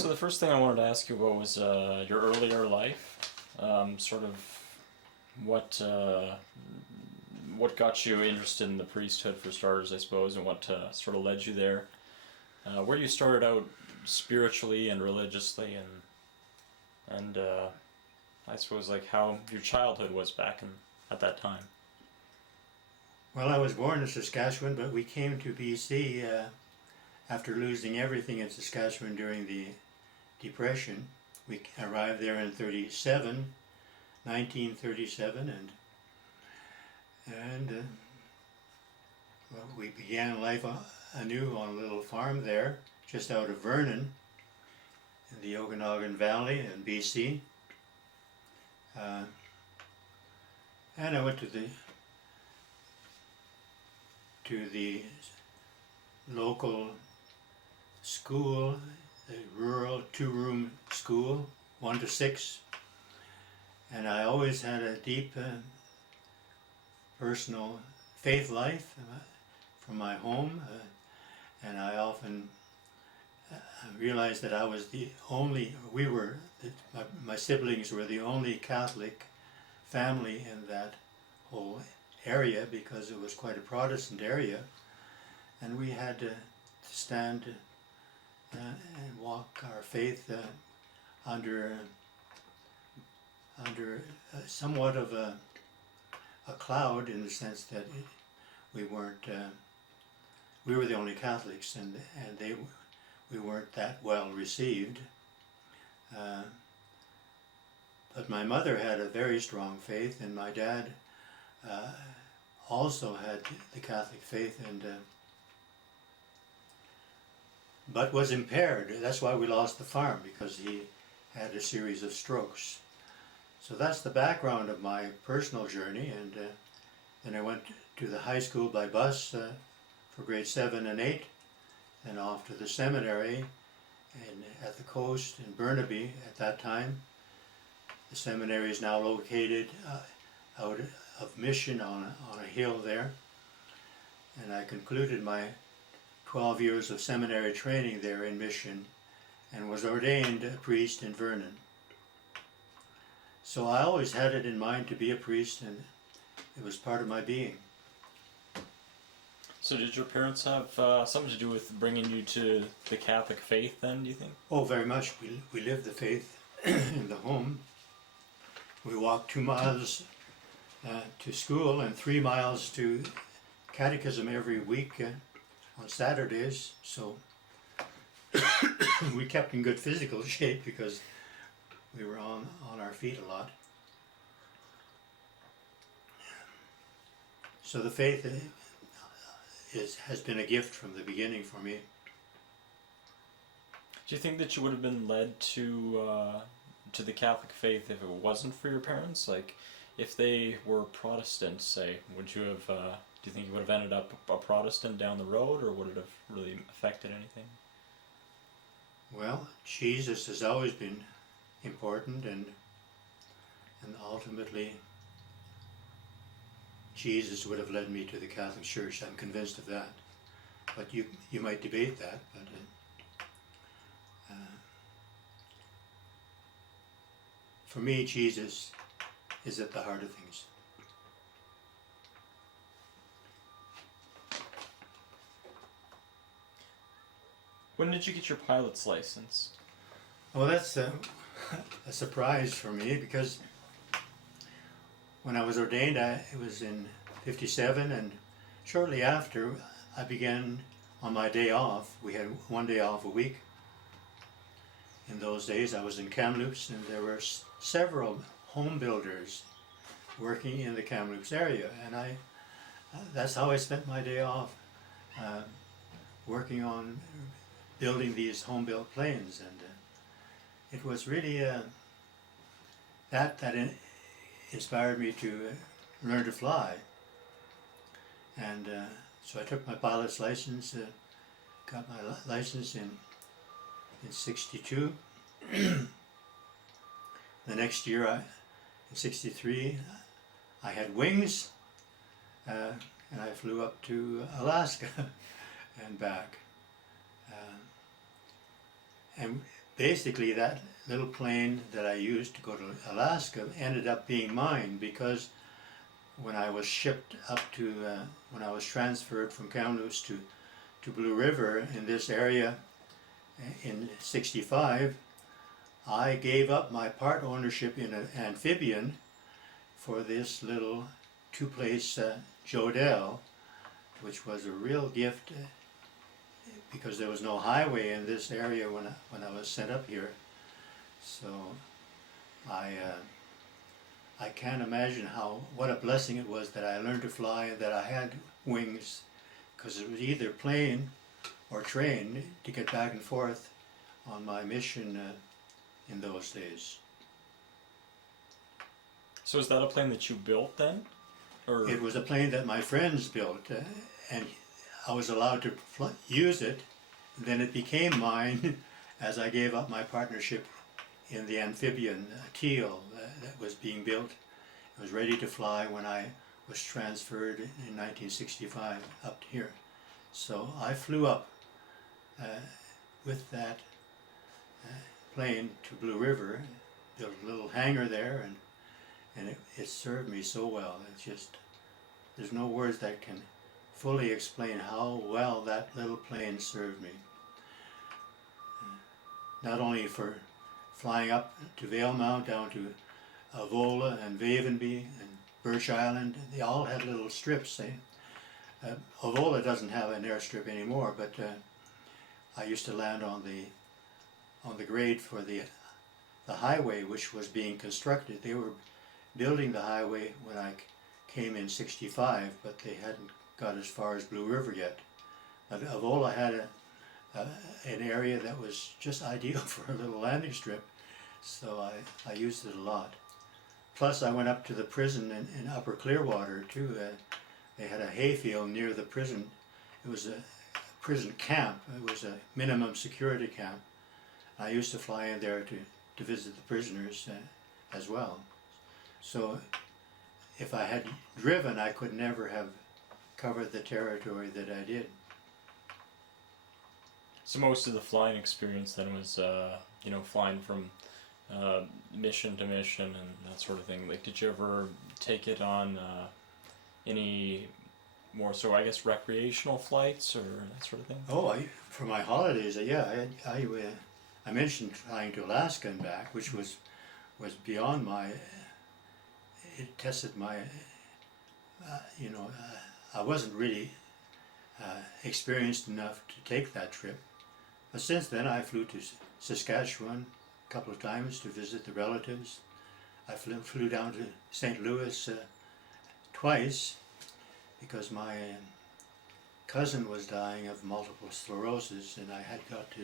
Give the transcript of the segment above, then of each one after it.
So the first thing I wanted to ask you about was your earlier life. Sort of what got you interested in the priesthood for starters, I suppose, and what sort of led you there. Where you started out spiritually and religiously, and I suppose like how your childhood was back at that time. Well, I was born in Saskatchewan, but we came to BC after losing everything in Saskatchewan during the Depression. We arrived there in 1937, and well, we began life anew on a little farm there, just out of Vernon, in the Okanagan Valley in BC. And I went to the local school, the rural two-room school, 1 to 6, and I always had a deep personal faith life from my home, and I often realized that I was my siblings were the only Catholic family in that whole area, because it was quite a Protestant area, and we had to stand and walk our faith under somewhat of a cloud, in the sense that we weren't we were the only Catholics, and we weren't that well received. But my mother had a very strong faith, and my dad also had the Catholic faith, but was impaired. That's why we lost the farm, because he had a series of strokes. So that's the background of my personal journey, and then I went to the high school by bus for grade 7 and 8, and off to the seminary at the coast in Burnaby at that time. The seminary is now located out of Mission on a hill there, and I concluded my 12 years of seminary training there in Mission and was ordained a priest in Vernon. So I always had it in mind to be a priest, and it was part of my being. So did your parents have something to do with bringing you to the Catholic faith then, do you think? Oh, very much. We lived the faith in the home. We walked 2 miles to school and 3 miles to catechism every week on Saturdays, so we kept in good physical shape because we were on our feet a lot. So the faith has been a gift from the beginning for me. Do you think that you would have been led to the Catholic faith if it wasn't for your parents? Like, if they were Protestants, say, would you have? Do you think you would have ended up a Protestant down the road, or would it have really affected anything? Well, Jesus has always been important, and ultimately Jesus would have led me to the Catholic Church. I'm convinced of that. But you might debate that. But for me, Jesus is at the heart of things. When did you get your pilot's license? Well, that's a surprise for me, because when I was ordained, it was in 57, and shortly after I began on my day off. We had 1 day off a week. In those days I was in Kamloops, and there were several home builders working in the Kamloops area, and that's how I spent my day off, working on building these home-built planes. And it was really that inspired me to learn to fly. And so I took my pilot's license, got my license in 62. The next year, in 63, I had wings, and I flew up to Alaska and back. And basically that little plane that I used to go to Alaska ended up being mine, because when I was shipped up to, when I was transferred from Kamloops to Blue River in this area in '65, I gave up my part ownership in an amphibian for this little two-place Jodel, which was a real gift because there was no highway in this area when I was sent up here. So I can't imagine what a blessing it was that I learned to fly and that I had wings, because it was either plane or train to get back and forth on my mission in those days. So is that a plane that you built then? Or It was a plane that my friends built, and I was allowed to use it. Then it became mine as I gave up my partnership in the amphibian Teal that was being built. It was ready to fly when I was transferred in 1965 up here. So I flew up with that plane to Blue River, built a little hangar there, and it served me so well. It's just, there's no words that can fully explain how well that little plane served me. Not only for flying up to Valemount, down to Avola and Wavenby and Birch Island, they all had little strips. Avola doesn't have an airstrip anymore, but I used to land on the grade for the highway which was being constructed. They were building the highway when I came in '65, but they hadn't got as far as Blue River yet. But Avola had an area that was just ideal for a little landing strip, so I used it a lot. Plus I went up to the prison in Upper Clearwater too. They had a hayfield near the prison. It was a prison camp. It was a minimum security camp. I used to fly in there to visit the prisoners as well. So if I had driven, I could never have covered the territory that I did. so most of the flying experience then was, flying from mission to mission and that sort of thing. Like, did you ever take it on any more so, I guess, recreational flights or that sort of thing? Oh, for my holidays, I mentioned flying to Alaska and back, which was beyond my. It tested my. I wasn't really experienced enough to take that trip, but since then I flew to Saskatchewan a couple of times to visit the relatives. I flew down to St. Louis twice because my cousin was dying of multiple sclerosis and I had got to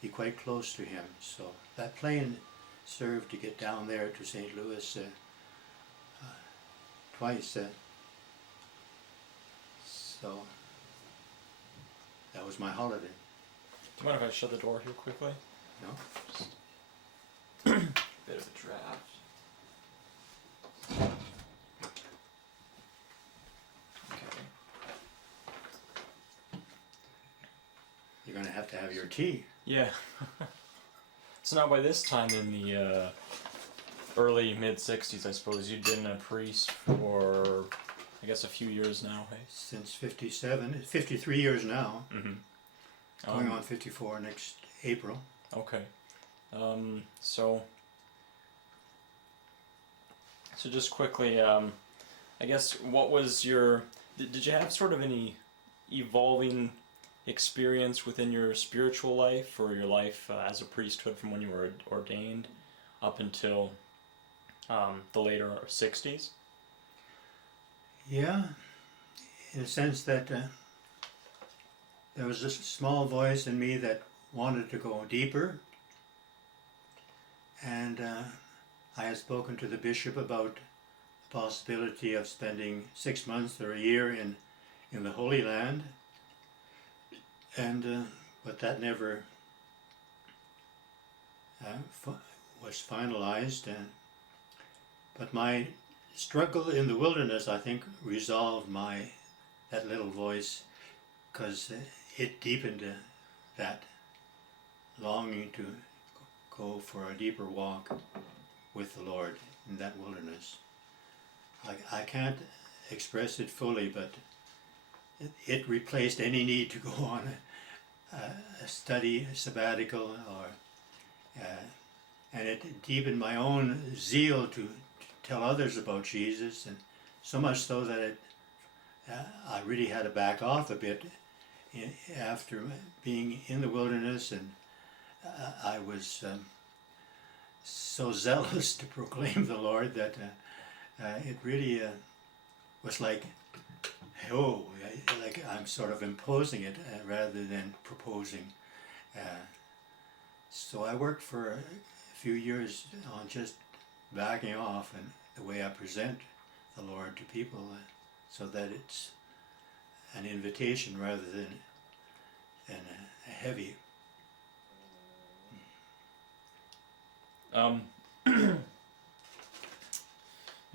be quite close to him. So that plane served to get down there to St. Louis twice. So that was my holiday. Do you mind if I shut the door here quickly? No? Just bit of a draft. Okay. You're going to have your tea. Yeah. So now by this time in the early mid-60s, I suppose, you'd been a priest for, I guess, a few years now, hey? Since 57, 53 years now. Mm-hmm. Going on 54 next April. Okay. So just quickly, I guess, what was your... Did you have sort of any evolving experience within your spiritual life or your life as a priesthood from when you were ordained up until the later 60s? Yeah, in a sense that there was this small voice in me that wanted to go deeper, and I had spoken to the bishop about the possibility of spending 6 months or a year in the Holy Land, and but that never was finalized. But my struggle in the wilderness, I think, resolved that little voice, because it deepened that longing to go for a deeper walk with the Lord in that wilderness. I can't express it fully, but it replaced any need to go on a study, a sabbatical, or and it deepened my own zeal to tell others about Jesus, and so much so that I really had to back off a bit after being in the wilderness, and I was so zealous to proclaim the Lord that it really was like, oh, like I'm sort of imposing it rather than proposing. So I worked for a few years on just backing off and the way I present the Lord to people, so that it's an invitation rather than a heavy.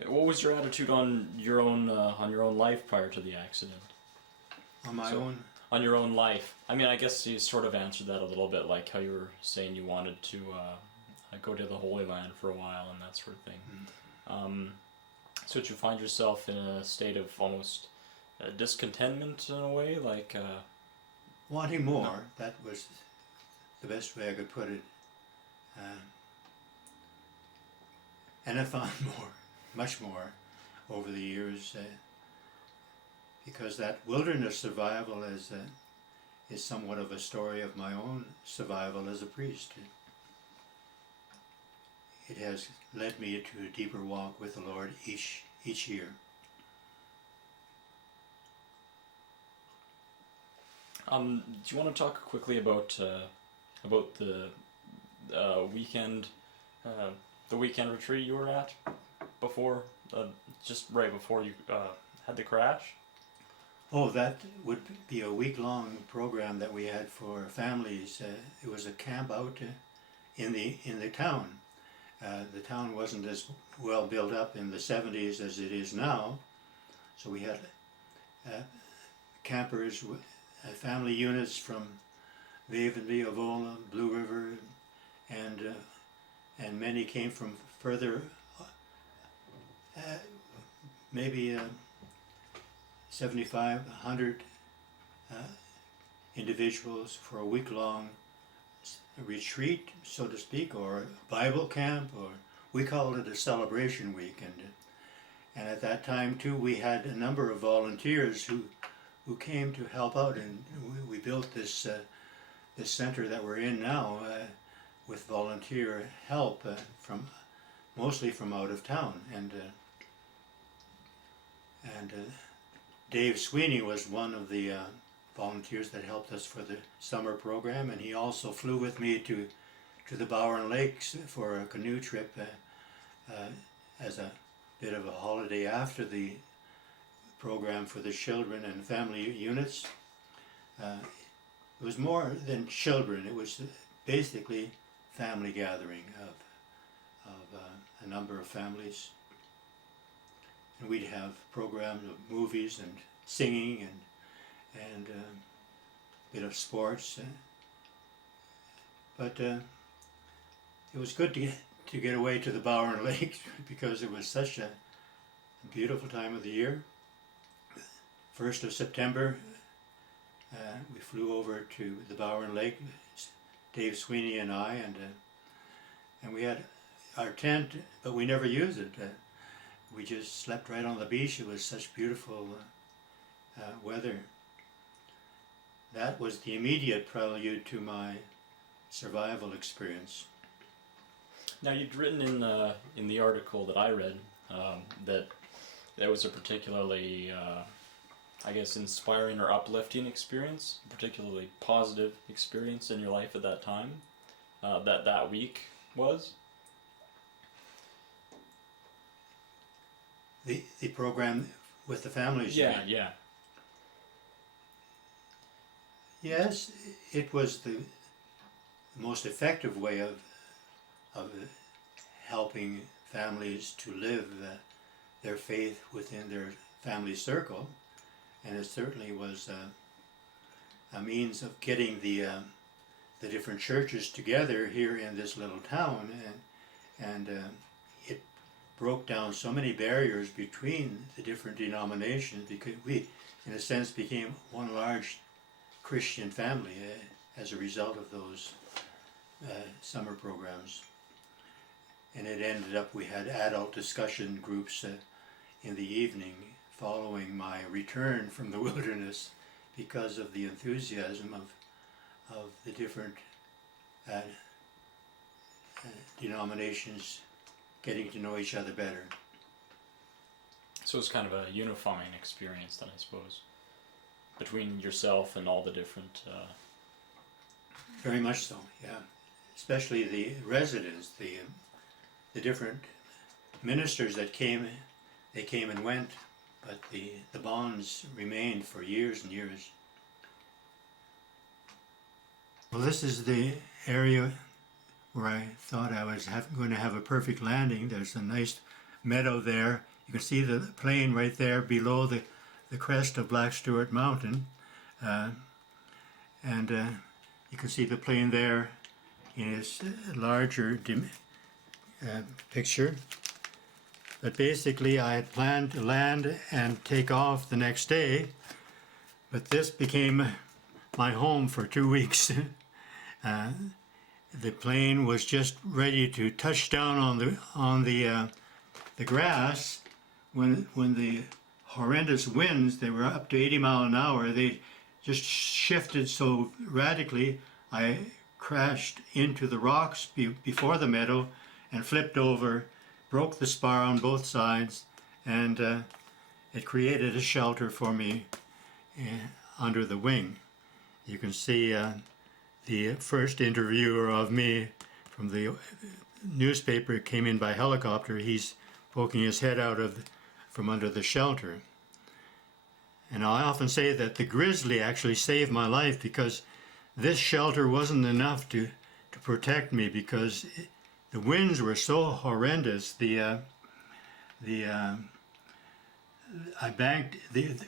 What was your attitude on your own life prior to the accident? On my own? On your own life. I mean, I guess you sort of answered that a little bit, like how you were saying you wanted to go to the Holy Land for a while and that sort of thing. So did you find yourself in a state of almost discontentment in a way, like? Wanting more. No. That was the best way I could put it. And I found more, much more, over the years, because that wilderness survival is somewhat of a story of my own survival as a priest. It has led me to a deeper walk with the Lord each year. Do you want to talk quickly about the weekend retreat you were at before, just right before you had the crash? Oh, that would be a week-long program that we had for families. It was a camp out in the town. The town wasn't as well built up in the 70s as it is now, so we had campers, family units from Wavenby, Avola, Blue River, and many came from further, maybe 7,500 individuals for a week-long retreat, so to speak, or Bible camp, or we called it a celebration week. And at that time too, we had a number of volunteers who came to help out, and we built this center that we're in now with volunteer help mostly from out of town, and Dave Sweeney was one of the volunteers that helped us for the summer program, and he also flew with me to the Bowen Lakes for a canoe trip as a bit of a holiday after the program for the children and family units. It was more than children, it was basically family gathering of a number of families. And we'd have programs of movies and singing and a bit of sports. But it was good to get away to the Bowen Lakes because it was such a beautiful time of the year. 1st of September, we flew over to the Bowen Lake, Dave Sweeney and I, and we had our tent, but we never used it. We just slept right on the beach. It was such beautiful weather. That was the immediate prelude to my survival experience. Now, you'd written in the article that I read that there was a particularly, I guess, inspiring or uplifting experience, a particularly positive experience in your life at that time, that week was? The program with the families? Yeah, yeah. Yes, it was the most effective way of helping families to live their faith within their family circle, and it certainly was a means of getting the the different churches together here in this little town, and it broke down so many barriers between the different denominations, because we, in a sense, became one large Christian family as a result of those summer programs. And it ended up, we had adult discussion groups in the evening following my return from the wilderness, because of the enthusiasm of the different denominations getting to know each other better. So it's kind of a unifying experience then, I suppose, between yourself and all the different... Very much so, yeah. Especially the residents, the different ministers that came, they came and went, but the bonds remained for years and years. Well, this is the area where I thought I was going to have a perfect landing. There's a nice meadow there. You can see the plane right there below the crest of Black Stewart Mountain. And you can see the plane there in its larger picture. But basically I had planned to land and take off the next day, but this became my home for 2 weeks. The plane was just ready to touch down on the grass when the horrendous winds, they were up to 80 miles an hour, they just shifted so radically. I crashed into the rocks before the meadow and flipped over, broke the spar on both sides, and it created a shelter for me under the wing. You can see the first interviewer of me from the newspaper came in by helicopter. He's poking his head out from under the shelter. And I often say that the grizzly actually saved my life, because this shelter wasn't enough to protect me, because the winds were so horrendous. I banked,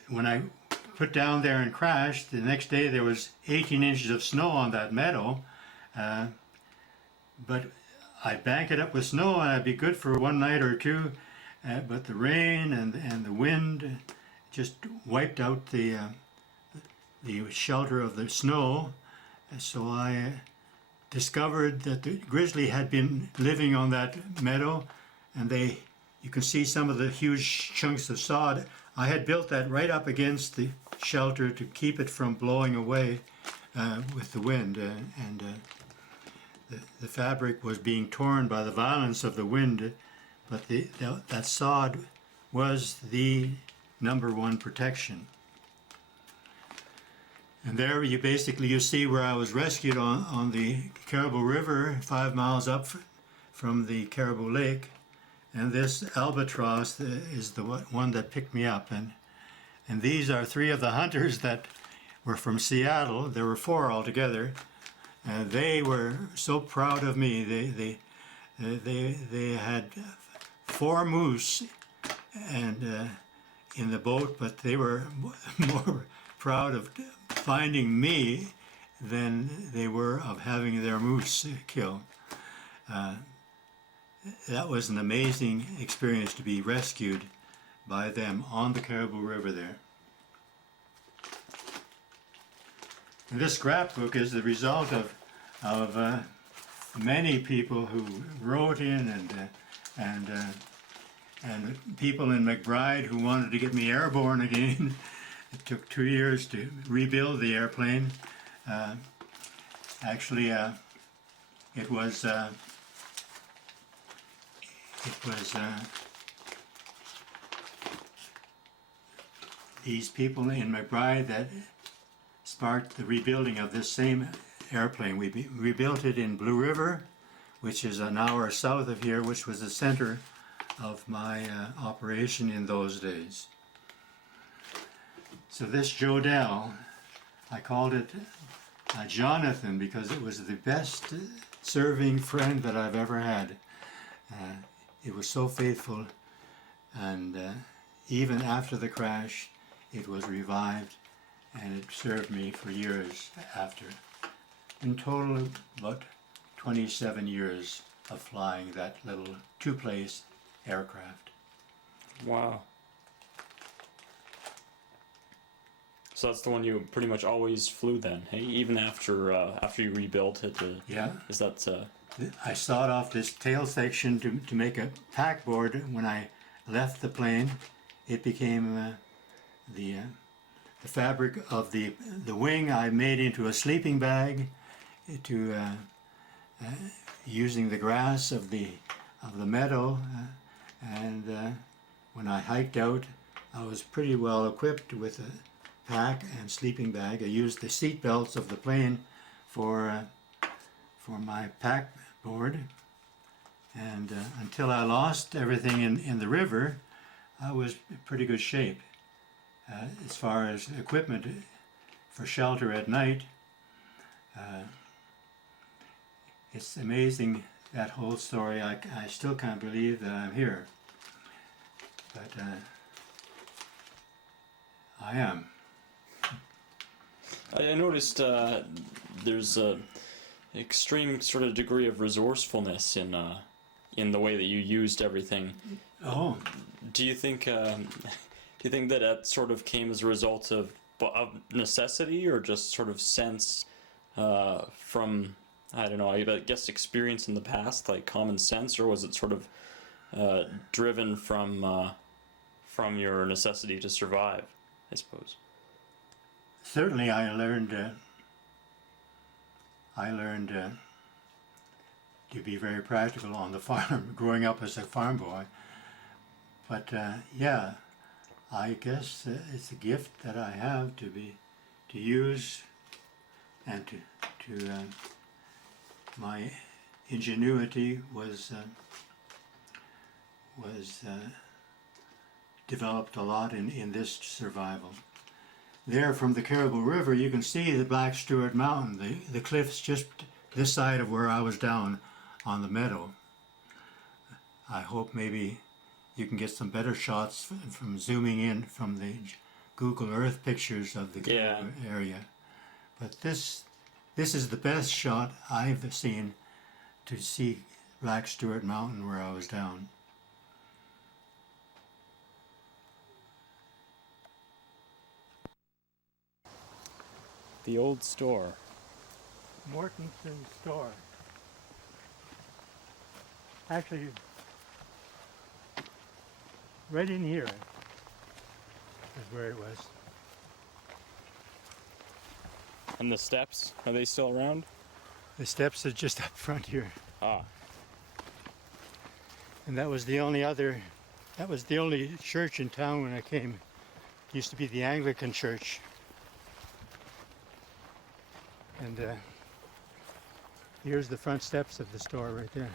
when I put down there and crashed, the next day there was 18 inches of snow on that meadow, but I'd bank it up with snow and I'd be good for one night or two, but the rain and the wind just wiped out the shelter of the snow. So I discovered that the grizzly had been living on that meadow, and you can see some of the huge chunks of sod. I had built that right up against the shelter to keep it from blowing away with the wind, and the fabric was being torn by the violence of the wind, but that sod was the #1 protection. And there you see where I was rescued on the Caribou River, 5 miles up from the Caribou Lake. And this albatross is the one that picked me up. And these are 3 of the hunters that were from Seattle. There were 4 altogether. And they were so proud of me. They had 4 moose and in the boat, but they were more proud of finding me than they were of having their moose killed. That was an amazing experience to be rescued by them on the Caribou River there. And this scrapbook is the result of many people who wrote in and people in McBride who wanted to get me airborne again. It took 2 years to rebuild the airplane. Actually, it was these people in McBride that sparked the rebuilding of this same airplane. We rebuilt it in Blue River, which is an hour south of here, which was the center of my operation in those days. So this Jodell, I called it Jonathan because it was the best serving friend that I've ever had. It was so faithful, and even after the crash, it was revived, and it served me for years after. In total, about 27 years of flying that little two-place aircraft. Wow. So that's the one you pretty much always flew then, hey? Even after you rebuilt it? Yeah. Is that... I sawed off this tail section to make a pack board. When I left the plane, it became the fabric of the wing I made into a sleeping bag to using the grass of the meadow, and when I hiked out, I was pretty well equipped with a pack and sleeping bag. I used the seat belts of the plane for my pack board, and until I lost everything in the river, I was in pretty good shape as far as equipment for shelter at night. It's amazing, that whole story. I still can't believe that I'm here, but I am. I noticed there's a extreme sort of degree of resourcefulness in the way that you used everything. Oh, Do you think that sort of came as a result of necessity, or just sort of sense from, I don't know, I guess experience in the past, like common sense, or was it sort of driven from your necessity to survive, I suppose? certainly I learned to be very practical on the farm, growing up as a farm boy. But yeah, I guess it's a gift that I have to use, and to my ingenuity was developed a lot in this survival. There from the Caribou River, you can see the Black Stewart Mountain, the cliffs just this side of where I was down on the meadow. I hope maybe you can get some better shots from zooming in from the Google Earth pictures of the Caribou area. But this is the best shot I've seen to see Black Stewart Mountain where I was down. The old store. Mortensen store. Actually, right in here is where it was. And the steps, are they still around? The steps are just up front here. Ah. And that was the only church in town when I came. It used to be the Anglican church. And here's the front steps of the store right there.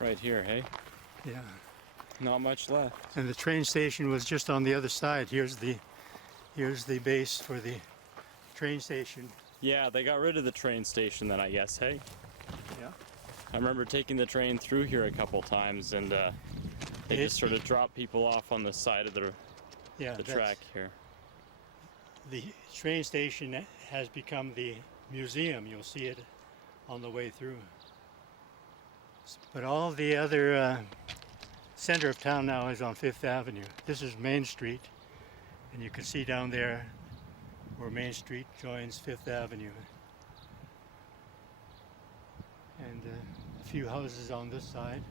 Right here, hey? Yeah. Not much left. And the train station was just on the other side. Here's the base for the train station. Yeah, they got rid of the train station then, I guess, hey? Yeah. I remember taking the train through here a couple times, and they just sort of dropped people off on the side of the track here. The train station has become the museum. You'll see it on the way through. But all the other center of town now is on Fifth Avenue. This is Main Street, and you can see down there where Main Street joins Fifth Avenue. And a few houses on this side.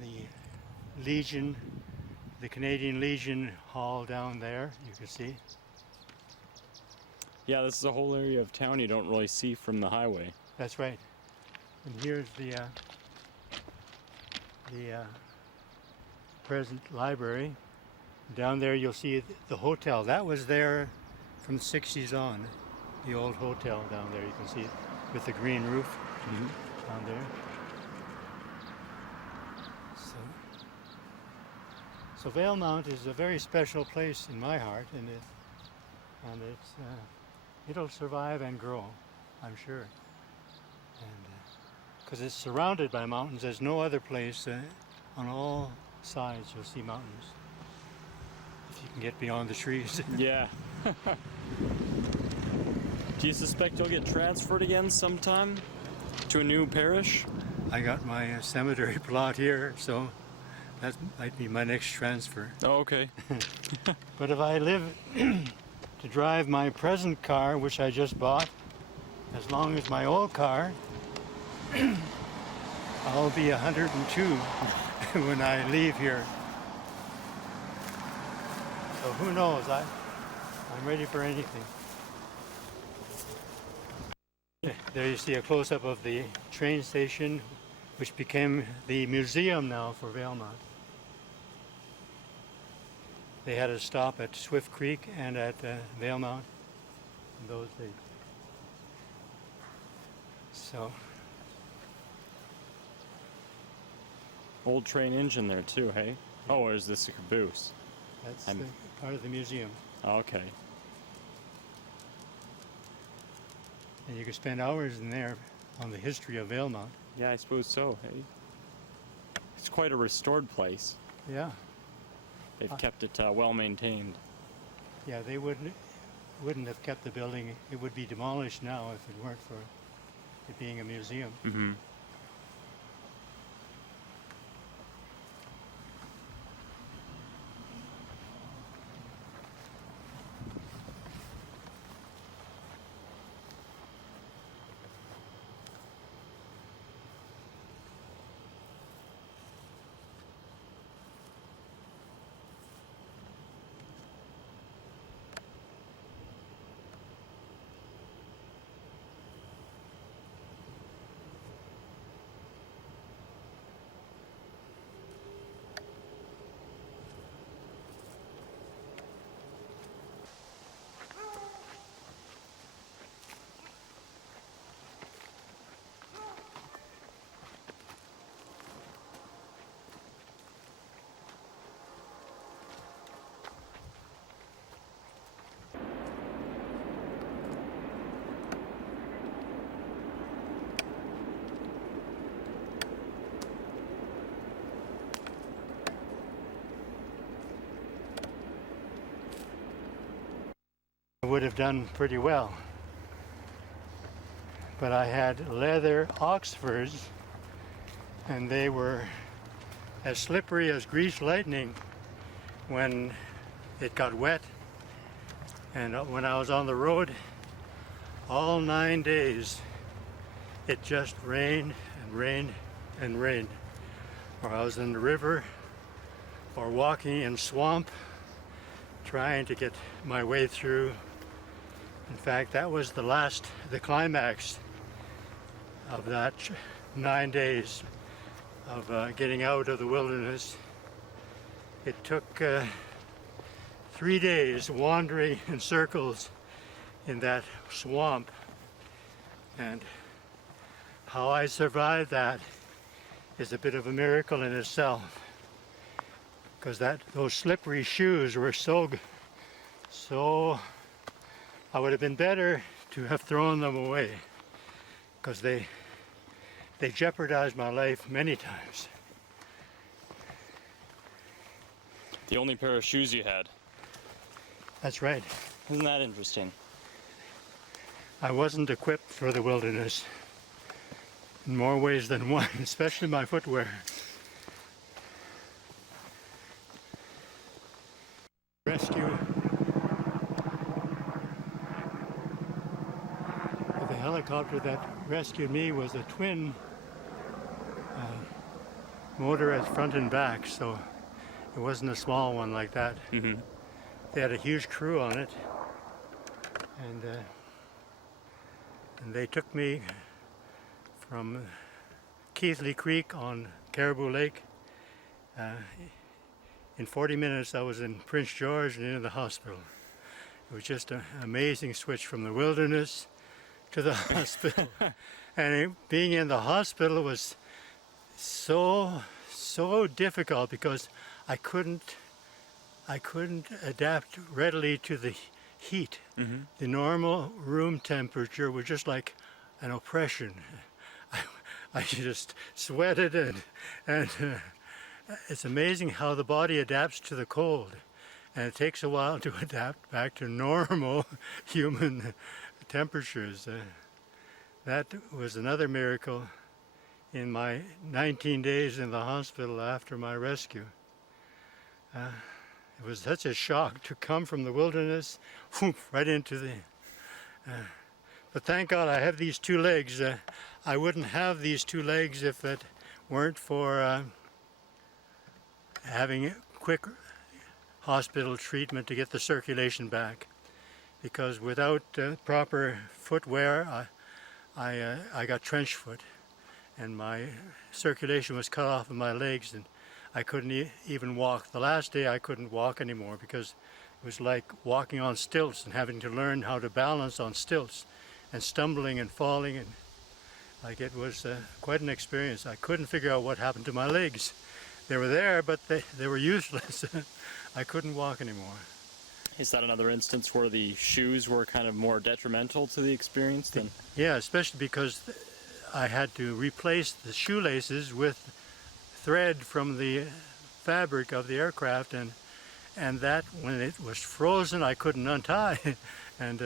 The Legion, the Canadian Legion Hall down there, you can see. Yeah, this is a whole area of town you don't really see from the highway. That's right. And here's the present library. Down there you'll see the hotel. That was there from the 60s on. The old hotel down there, you can see it with the green roof down there. So Valemount is a very special place in my heart, and it'll survive and grow, I'm sure. And because it's surrounded by mountains, there's no other place. On all sides you'll see mountains, if you can get beyond the trees. Yeah, Do you suspect you'll get transferred again sometime to a new parish? I got my cemetery plot here, so that might be my next transfer. Oh, okay. But if I live to drive my present car, which I just bought, as long as my old car, I'll be 102 when I leave here. So who knows? I'm ready for anything. There you see a close-up of the train station, which became the museum now for Valemount. They had a stop at Swift Creek and at Valemount in those days. So, Old train engine there too, hey? Oh, or is this a caboose? that's the part of the museum. Okay. And you could spend hours in there on the history of Valemount. Yeah, I suppose so, hey? It's quite a restored place. Yeah, They've kept it well maintained. yeah, they wouldn't have kept the building. It would be demolished now if it weren't for it being a museum. Mm-hmm. I would have done pretty well. But I had leather Oxfords, and they were as slippery as greased lightning when it got wet. And when I was on the road, all 9 days, it just rained and rained and rained. Or I was in the river, or walking in swamp, trying to get my way through. In fact, that was the climax of that 9 days of getting out of the wilderness. It took 3 days wandering in circles in that swamp, and how I survived that is a bit of a miracle in itself, because those slippery shoes were so I would have been better to have thrown them away, because they jeopardized my life many times. The only pair of shoes you had. That's right. Isn't that interesting? I wasn't equipped for the wilderness in more ways than one, especially my footwear. Rescue. The helicopter that rescued me was a twin motor at front and back, so it wasn't a small one like that. Mm-hmm. They had a huge crew on it, and they took me from Keithley Creek on Caribou Lake. In 40 minutes I was in Prince George and in the hospital. It was just an amazing switch from the wilderness to the hospital. And being in the hospital was so difficult, because I couldn't adapt readily to the heat. Mm-hmm. The normal room temperature was just like an oppression. I just sweated, and it's amazing how the body adapts to the cold. and it takes a while to adapt back to normal human temperatures. That was another miracle in my 19 days in the hospital after my rescue. It was such a shock to come from the wilderness, whoop, right into the... but thank God I have these two legs. I wouldn't have these two legs if it weren't for having quick hospital treatment to get the circulation back. Because without proper footwear, I got trench foot, and my circulation was cut off in my legs, and I couldn't even walk. The last day I couldn't walk anymore because it was like walking on stilts and having to learn how to balance on stilts and stumbling and falling, and like it was quite an experience. I couldn't figure out what happened to my legs. They were there, but they were useless. I couldn't walk anymore. Is that another instance where the shoes were kind of more detrimental to the experience than? Yeah, especially because I had to replace the shoelaces with thread from the fabric of the aircraft, and that when it was frozen I couldn't untie. And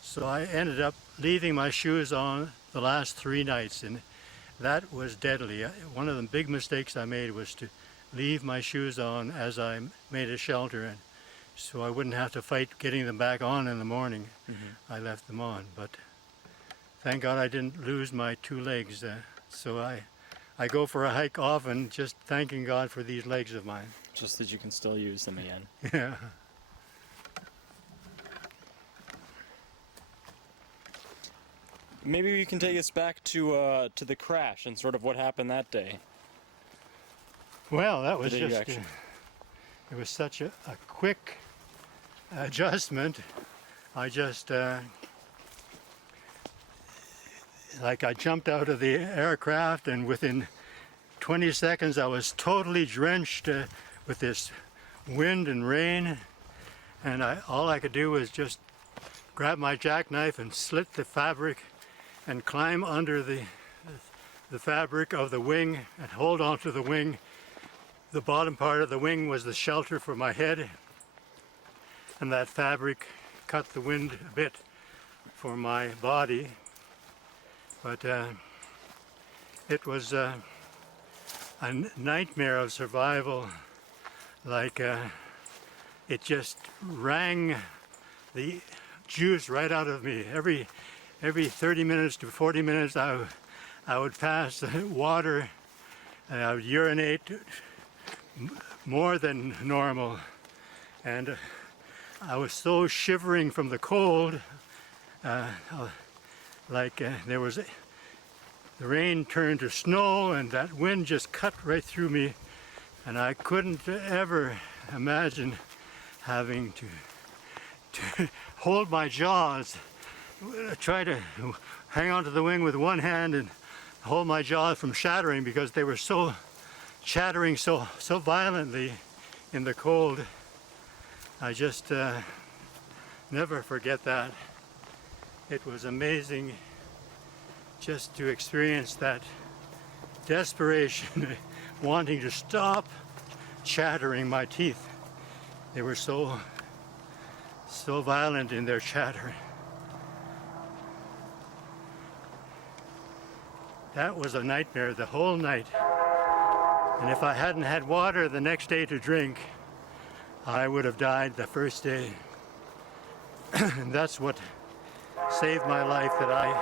so I ended up leaving my shoes on the last 3 nights, and that was deadly. One of the big mistakes I made was to leave my shoes on as I made a shelter, and so I wouldn't have to fight getting them back on in the morning. I left them on, but thank God I didn't lose my 2 legs. So I go for a hike often just thanking God for these legs of mine. Just that you can still use them again. Yeah. Maybe you can take us back to the crash and sort of what happened that day. Well, that was The just, action. it was such a quick adjustment. I just, like I jumped out of the aircraft, and within 20 seconds I was totally drenched with this wind and rain, and all I could do was just grab my jackknife and slit the fabric and climb under the fabric of the wing and hold onto the wing. The bottom part of the wing was the shelter for my head, and that fabric cut the wind a bit for my body. But it was a nightmare of survival. Like it just rang the juice right out of me. Every 30 minutes to 40 minutes I would pass water, and I would urinate more than normal, and I was so shivering from the cold, there was the rain turned to snow, and that wind just cut right through me, and I couldn't ever imagine having to hold my jaws, try to hang onto the wing with one hand and hold my jaws from shattering because they were so chattering so violently in the cold. I just never forget that. It was amazing just to experience that desperation, wanting to stop chattering my teeth. They were so violent in their chatter. That was a nightmare the whole night. And if I hadn't had water the next day to drink, I would have died the first day. And that's what saved my life, that I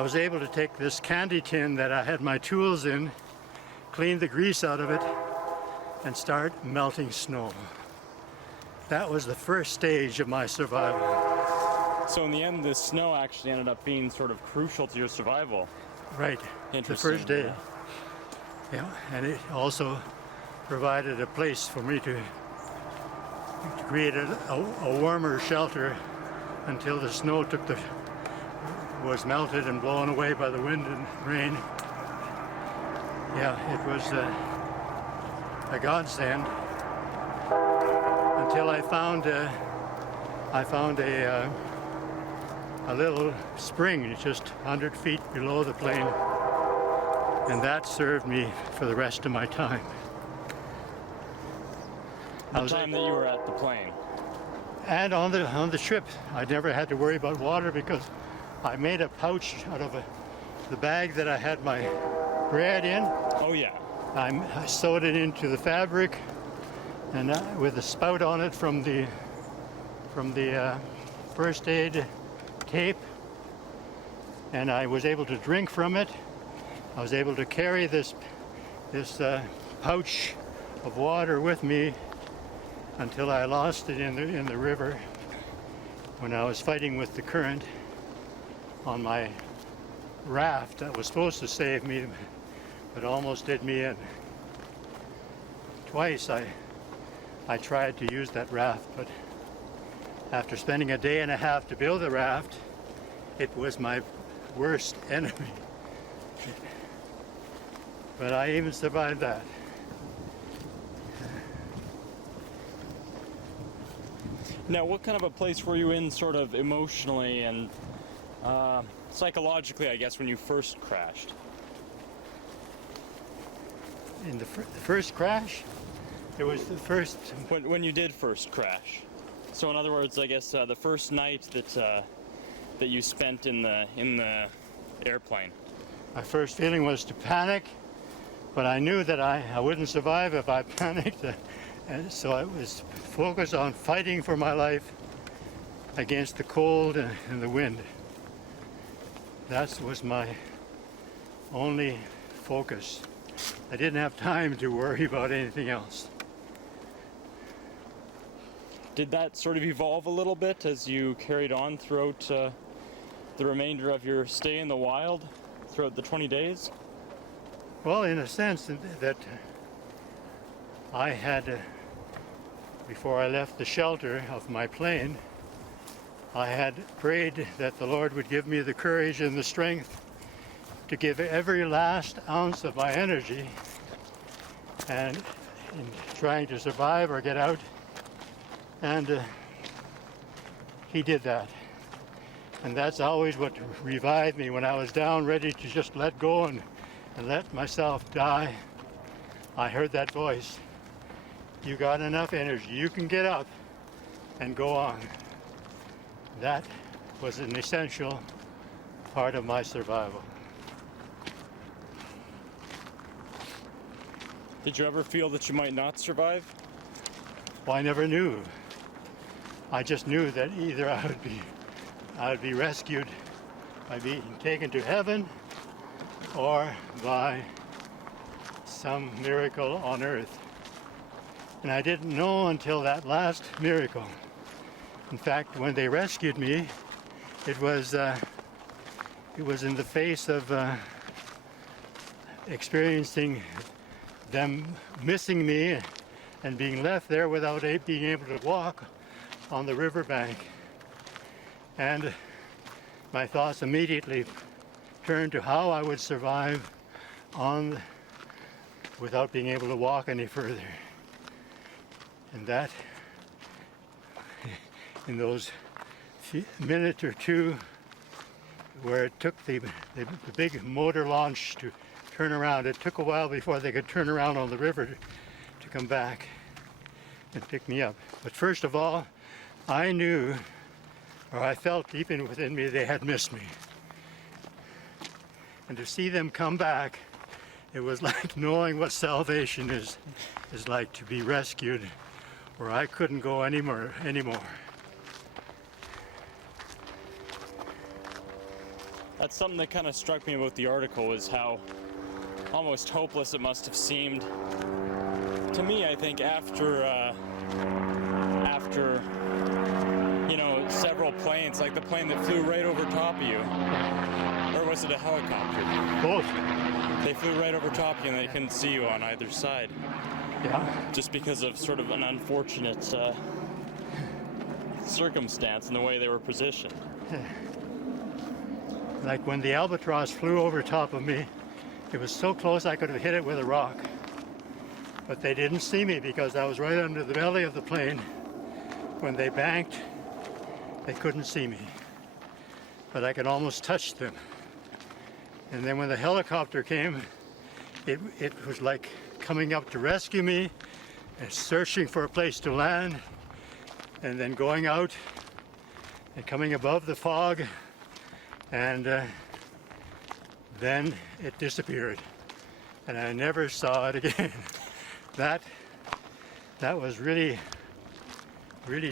was able to take this candy tin that I had my tools in, clean the grease out of it, and start melting snow. That was the first stage of my survival. So in the end, the snow actually ended up being sort of crucial to your survival. Right, the first day. Yeah, and it also provided a place for me to create a warmer shelter until the snow was melted and blown away by the wind and rain. Yeah, it was a godsend until I found a little spring just 100 feet below the plane, and that served me for the rest of my time. The time that you were at the plane. And on the trip, I never had to worry about water because I made a pouch out of the bag that I had my bread in. Oh yeah. I sewed it into the fabric, and with a spout on it from the first aid tape, and I was able to drink from it. I was able to carry this pouch of water with me until I lost it in the river when I was fighting with the current on my raft that was supposed to save me, but almost did me in. Twice I tried to use that raft, but after spending a day and a half to build the raft, it was my worst enemy. But I even survived that. Now, what kind of a place were you in sort of emotionally and psychologically, I guess, when you first crashed? In the first crash, it was the first... When you did first crash. So in other words, I guess the first night that you spent in the airplane. My first feeling was to panic, but I knew that I wouldn't survive if I panicked. And so I was focused on fighting for my life against the cold and the wind. That was my only focus. I didn't have time to worry about anything else. Did that sort of evolve a little bit as you carried on throughout the remainder of your stay in the wild, throughout the 20 days? Well, in a sense that I had, before I left the shelter of my plane, I had prayed that the Lord would give me the courage and the strength to give every last ounce of my energy and in trying to survive or get out. And he did that. And that's always what revived me when I was down, ready to just let go and let myself die. I heard that voice. You got enough energy. You can get up and go on. That was an essential part of my survival. Did you ever feel that you might not survive? Well, I never knew. I just knew that either I would be rescued by being taken to heaven or by some miracle on earth. And I didn't know until that last miracle. In fact, when they rescued me, it was in the face of experiencing them missing me and being left there without being able to walk on the riverbank. And my thoughts immediately turned to how I would survive without being able to walk any further. And that, in those minute or two where it took the big motor launch to turn around, it took a while before they could turn around on the river to come back and pick me up. But first of all, I knew, or I felt deep within me, they had missed me. And to see them come back, it was like knowing what salvation is like, to be rescued where I couldn't go anymore. That's something that kind of struck me about the article, is how almost hopeless it must have seemed to me, I think, after several planes, like the plane that flew right over top of you. Or was it a helicopter? Both. They flew right over top of you and they couldn't see you on either side. Yeah. Just because of sort of an unfortunate circumstance in the way they were positioned. Like when the albatross flew over top of me, it was so close I could have hit it with a rock. But they didn't see me because I was right under the belly of the plane. When they banked, they couldn't see me. But I could almost touch them. And then when the helicopter came, it was like coming up to rescue me, and searching for a place to land, and then going out and coming above the fog, and then it disappeared, and I never saw it again. That was really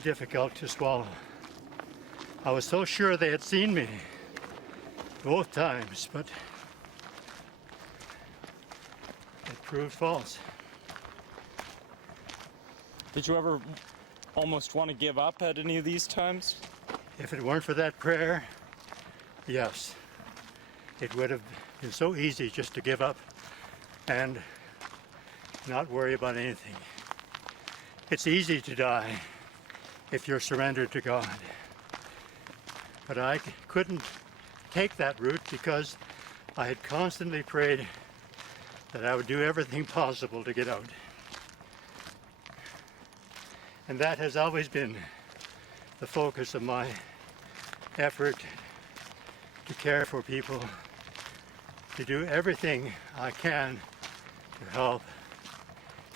difficult to swallow. I was so sure they had seen me both times, but it proved false. Did you ever almost want to give up at any of these times? If it weren't for that prayer, yes. It would have been so easy just to give up and not worry about anything. It's easy to die if you're surrendered to God. But I couldn't take that route because I had constantly prayed that I would do everything possible to get out. And that has always been the focus of my effort to care for people, to do everything I can to help,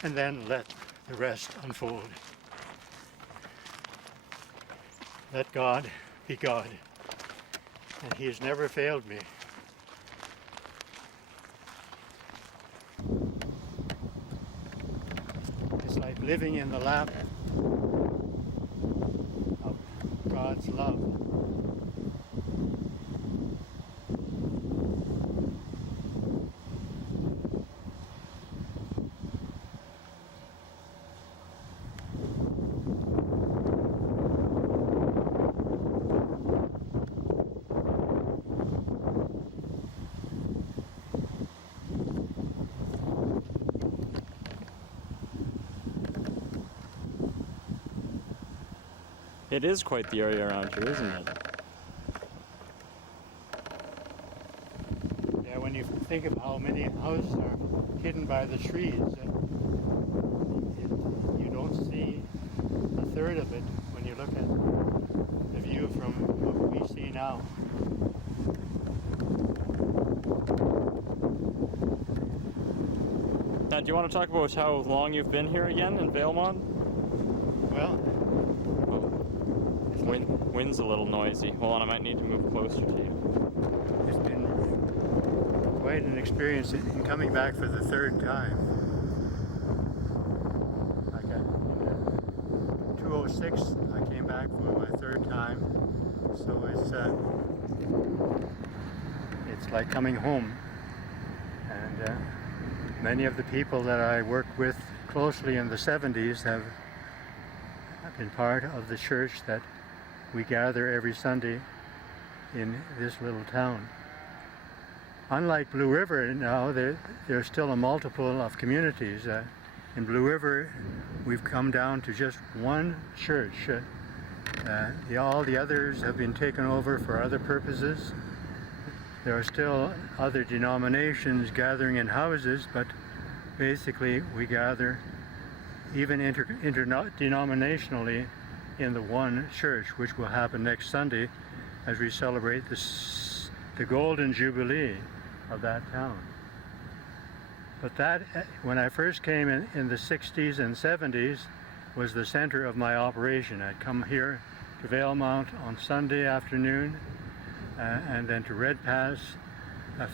and then let the rest unfold. Let God be God, and He has never failed me. It's like living in the lap of God's love. It is quite the area around here, isn't it? Yeah, when you think of how many houses are hidden by the trees, you don't see a third of it when you look at the view from what we see now. Now, do you want to talk about how long you've been here again in Valemount? Well, Wind's a little noisy. Hold on, I might need to move closer to you. it's been quite an experience in coming back for the third time. Like in 2006, I came back for my third time, so it's like coming home. And many of the people that I worked with closely in the 70s have been part of the church that we gather every Sunday in this little town. Unlike Blue River now, there's still a multiple of communities. In Blue River, we've come down to just one church. All the others have been taken over for other purposes. There are still other denominations gathering in houses, but basically we gather even interdenominationally in the one church, which will happen next Sunday as we celebrate the Golden Jubilee of that town. But that, when I first came in the 60s and 70s, was the center of my operation. I'd come here to Valemount on Sunday afternoon and then to Red Pass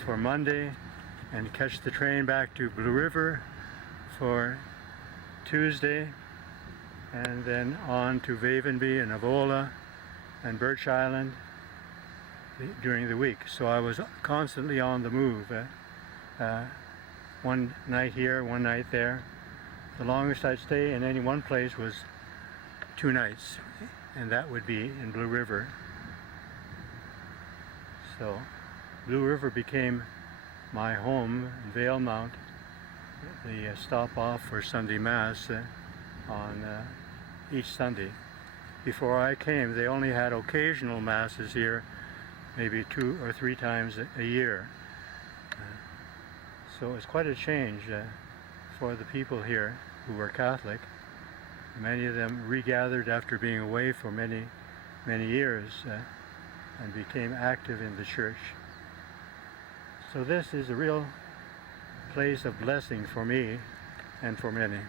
for Monday, and catch the train back to Blue River for Tuesday, and then on to Vavenby and Avola and Birch Island during the week. So I was constantly on the move. One night here, one night there. The longest I'd stay in any one place was 2 nights, and that would be in Blue River. So Blue River became my home in Valemount, the stop off for Sunday Mass on each Sunday. Before I came, they only had occasional masses here, maybe 2 or 3 times a year. So it's quite a change for the people here who were Catholic. Many of them regathered after being away for many years and became active in the church. So this is a real place of blessing for me and for many.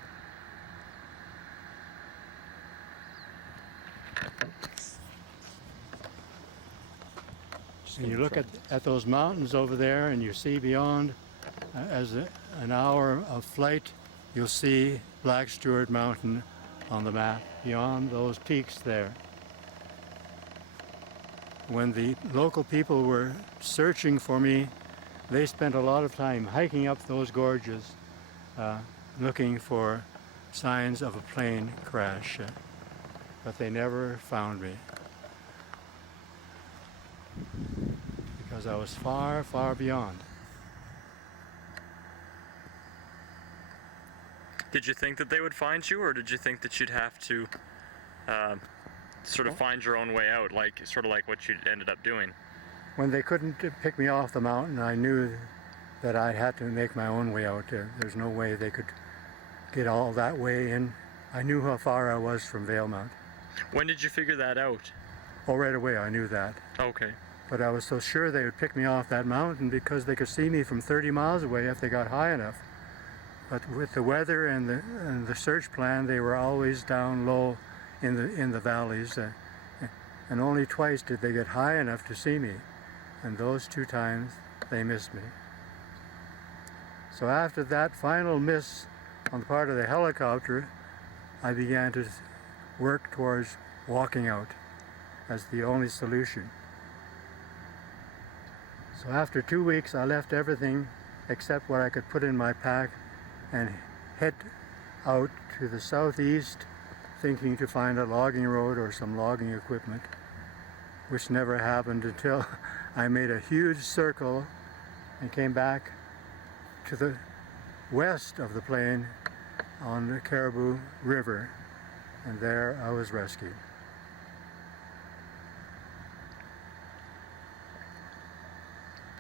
And you look at those mountains over there, and you see beyond, an hour of flight, you'll see Black Stewart Mountain on the map, beyond those peaks there. When the local people were searching for me, they spent a lot of time hiking up those gorges, looking for signs of a plane crash, but they never found me, because I was far, far beyond. Did you think that they would find you, or did you think that you'd have to sort of find your own way out, sort of like what you ended up doing? When they couldn't pick me off the mountain, I knew that I had to make my own way out there. There's no way they could get all that way in. I knew how far I was from Valemount. When did you figure that out? Oh, right away I knew that. Okay. But I was so sure they would pick me off that mountain because they could see me from 30 miles away if they got high enough. But with the weather and the search plan, they were always down low in the valleys, and only twice did they get high enough to see me, and those 2 times they missed me. So after that final miss on the part of the helicopter, I began to work towards walking out as the only solution. So after 2 weeks, I left everything except what I could put in my pack and head out to the southeast, thinking to find a logging road or some logging equipment, which never happened until I made a huge circle and came back to the west of the plain on the Caribou River, and there I was rescued.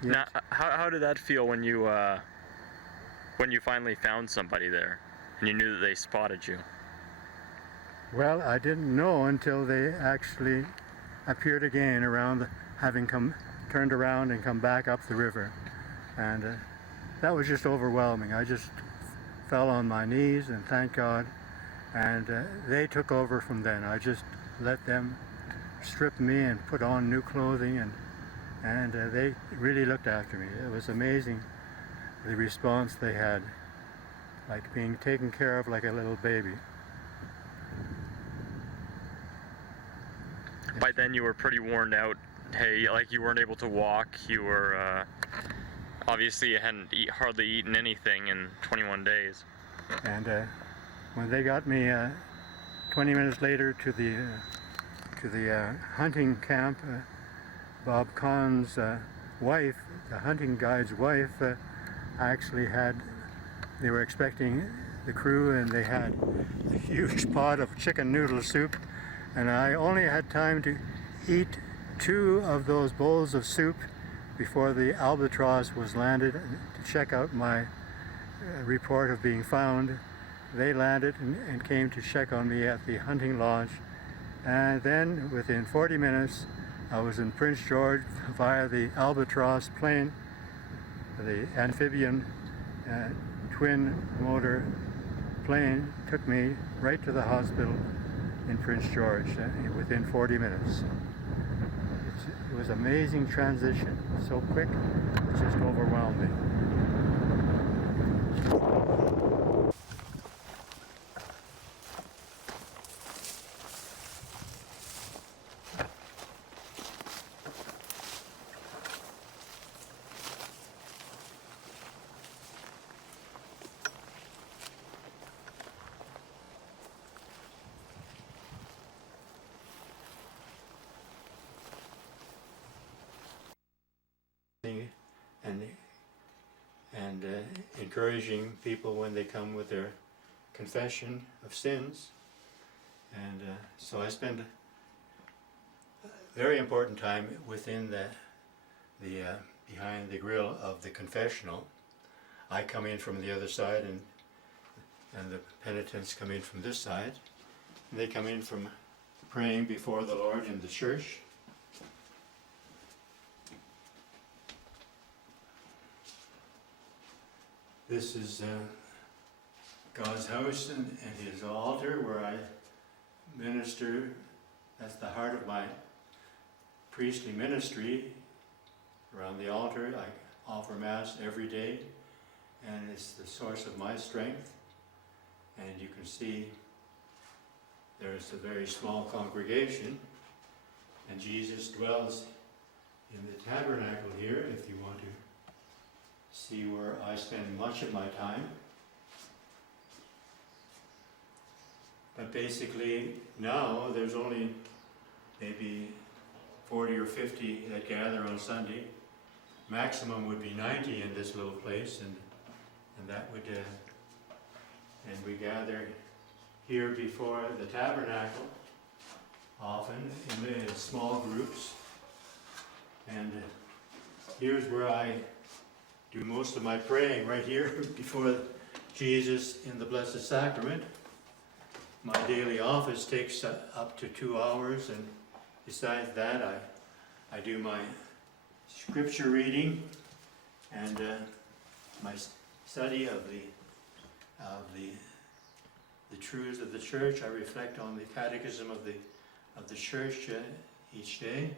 Yes. Now, how did that feel when you finally found somebody there and you knew that they spotted you? Well, I didn't know until they actually appeared again having turned around and come back up the river, and that was just overwhelming. I just fell on my knees and thanked God, and they took over from then. I just let them strip me and put on new clothing, and they really looked after me. It was amazing, the response they had, like being taken care of like a little baby. By then you were pretty worn out. Hey, like you weren't able to walk. You were obviously you hadn't hardly eaten anything in 21 days. And when they got me 20 minutes later to the hunting camp, Bob Kahn's wife, the hunting guide's wife, they were expecting the crew, and they had a huge pot of chicken noodle soup, and I only had time to eat 2 of those bowls of soup before the Albatross was landed to check out my report of being found. They landed and came to check on me at the hunting lodge, and then within 40 minutes I was in Prince George via the Albatross plane, the amphibian twin motor plane took me right to the hospital in Prince George within 40 minutes. It was an amazing transition, so quick, it just overwhelmed me. And encouraging people when they come with their confession of sins. And so I spend a very important time within the behind the grill of the confessional. I come in from the other side, and the penitents come in from this side. And they come in from praying before the Lord in the church. This is God's house and his altar where I minister. That's the heart of my priestly ministry, around the altar. I offer Mass every day, and it's the source of my strength. And you can see there's a very small congregation, and Jesus dwells in the tabernacle here, if you want to see where I spend much of my time. But basically now there's only maybe 40 or 50 that gather on Sunday. Maximum would be 90 in this little place, and that would and we gather here before the tabernacle, often in the small groups. And here's where I do most of my praying, right here before Jesus in the Blessed Sacrament. My daily office takes up to 2 hours, and besides that I do my scripture reading and my study of the truths of the Church. I reflect on the Catechism of the Church each day.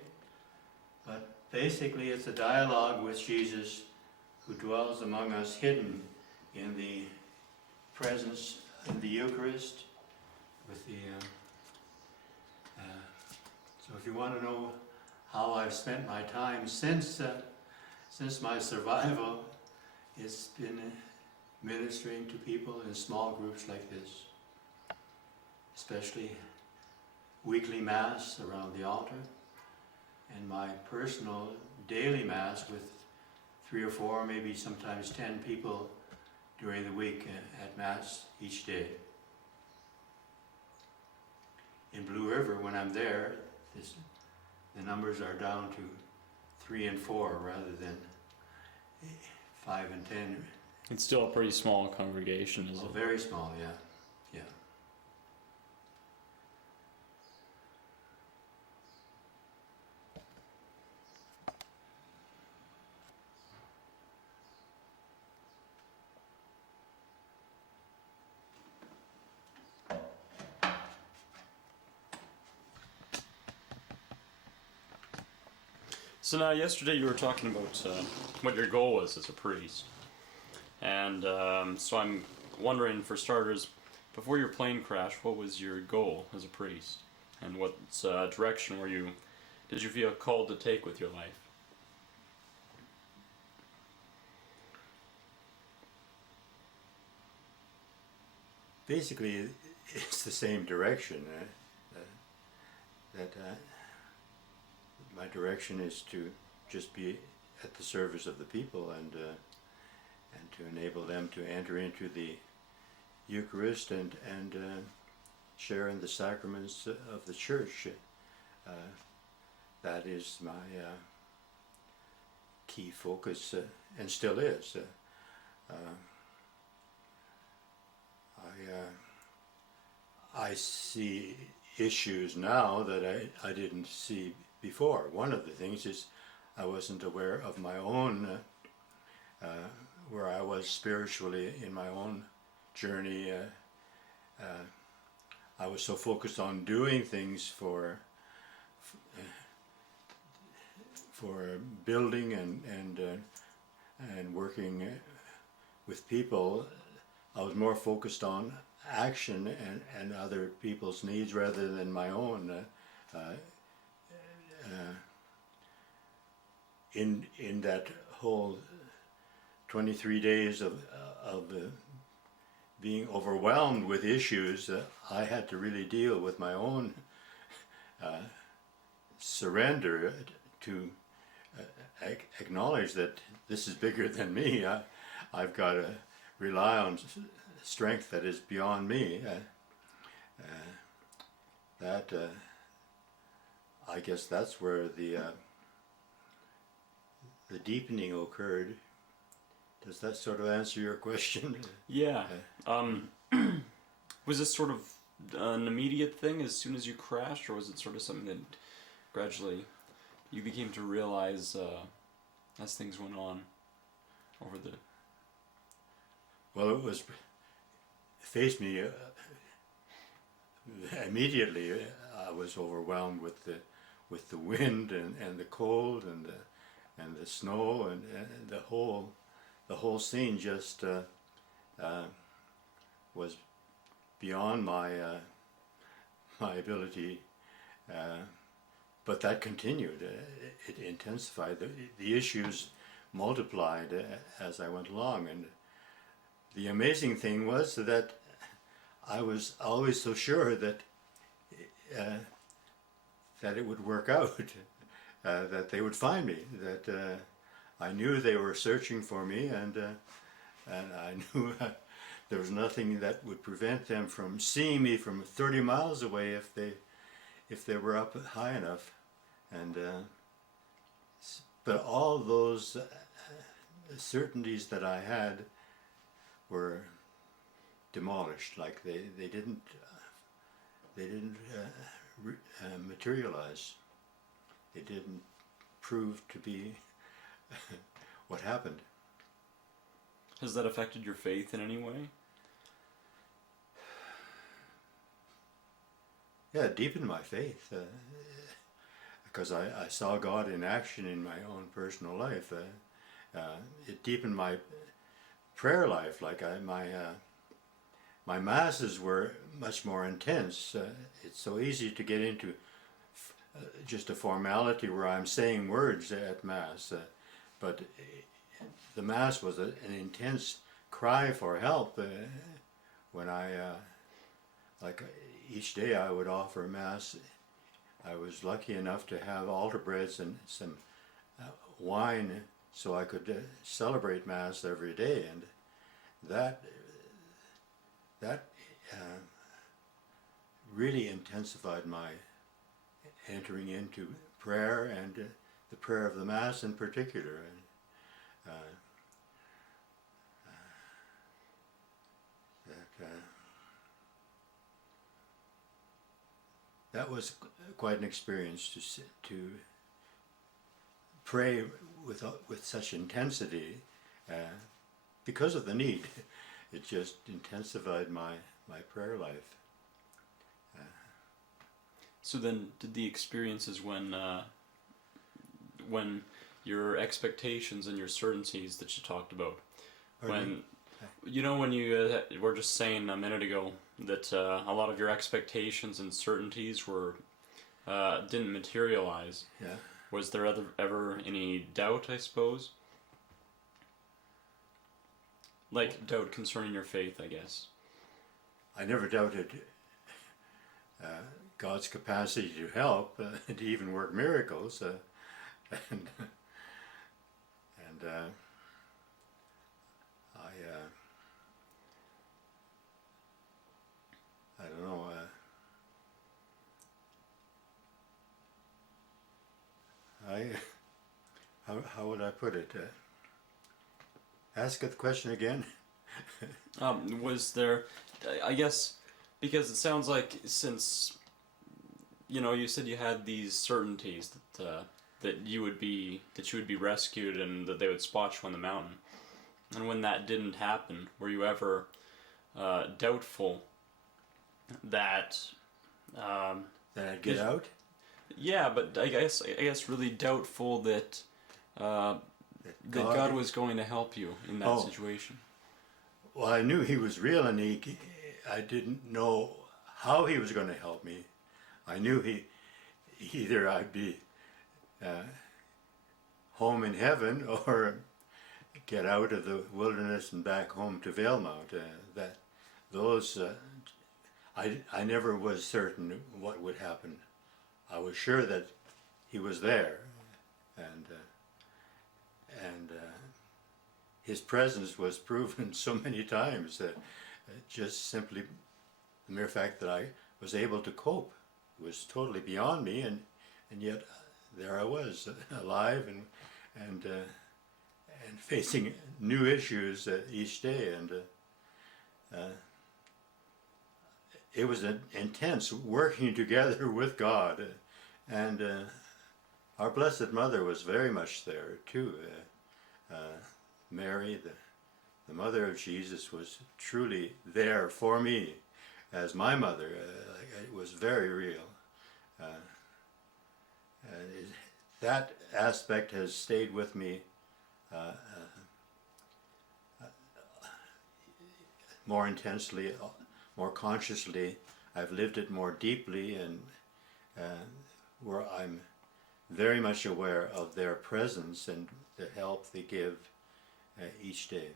But basically it's a dialogue with Jesus, who dwells among us, hidden in the presence in the Eucharist. With the so if you want to know how I've spent my time since my survival, it's been ministering to people in small groups like this, especially weekly Mass around the altar, and my personal daily Mass with 3 or 4, maybe sometimes 10 people during the week at Mass each day. In Blue River, when I'm there, the numbers are down to 3 and 4 rather than 5 and 10. It's still a pretty small congregation, is it? Very small, yeah. Yeah. So now, yesterday you were talking about what your goal was as a priest, and so I'm wondering, for starters, before your plane crash, what was your goal as a priest, and what direction did you feel called to take with your life? Basically, it's the same direction. My direction is to just be at the service of the people, and to enable them to enter into the Eucharist and share in the sacraments of the Church. That is my key focus, and still is. I see issues now that I didn't see before. One of the things is I wasn't aware of my own, where I was spiritually in my own journey. I was so focused on doing things for building and working with people. I was more focused on action and other people's needs rather than my own. In that whole 23 days of being overwhelmed with issues, I had to really deal with my own surrender to acknowledge that this is bigger than me. I've got to rely on strength that is beyond me. I guess that's where the deepening occurred. Does that sort of answer your question? Yeah. Was this sort of an immediate thing as soon as you crashed, or was it sort of something that gradually you became to realize as things went on over the... Well, it faced me immediately. I was overwhelmed with the wind and the cold and and the snow and the whole scene just was beyond my ability. But that continued. It intensified. The issues multiplied as I went along, and the amazing thing was that I was always so sure that that it would work out, that they would find me, that I knew they were searching for me, and I knew there was nothing that would prevent them from seeing me from 30 miles away if they were up high enough. And but all those certainties that I had were demolished. Like they didn't materialize. They didn't prove to be what happened. Has that affected your faith in any way? Yeah, it deepened my faith. Because I saw God in action in my own personal life. It deepened my prayer life. Like my masses were much more intense. It's so easy to get into just a formality where I'm saying words at Mass, but the Mass was an intense cry for help. When like each day I would offer Mass, I was lucky enough to have altar breads and some wine so I could celebrate Mass every day, and that really intensified my entering into prayer, and the prayer of the Mass in particular. That was quite an experience to pray with such intensity because of the need. It just intensified my prayer life. So then, did the experiences when your expectations and your certainties that you talked about, when you were just saying a minute ago that a lot of your expectations and certainties were didn't materialize. Yeah. Was there ever any doubt, I suppose? Like doubt concerning your faith, I guess. I never doubted God's capacity to help, to even work miracles, and I don't know. How would I put it? Ask the question again. Was there? I guess because it sounds like since you said you had these certainties that you would be rescued and that they would spot you on the mountain, and when that didn't happen, were you ever doubtful that That I'd get out? Yeah, but I guess really doubtful that God was going to help you in that situation. Well, I knew He was real, and I didn't know how He was going to help me. I knew either I'd be home in heaven or get out of the wilderness and back home to Valemount. I never was certain what would happen. I was sure that He was there, and His presence was proven so many times that just simply the mere fact that I was able to cope was totally beyond me, and yet there I was, alive and facing new issues each day, and it was an intense working together with God, and our Blessed Mother was very much there too. Mary, the mother of Jesus, was truly there for me as my mother. It was very real. that aspect has stayed with me more intensely, more consciously. I've lived it more deeply, and where I'm very much aware of their presence and the help they give each day,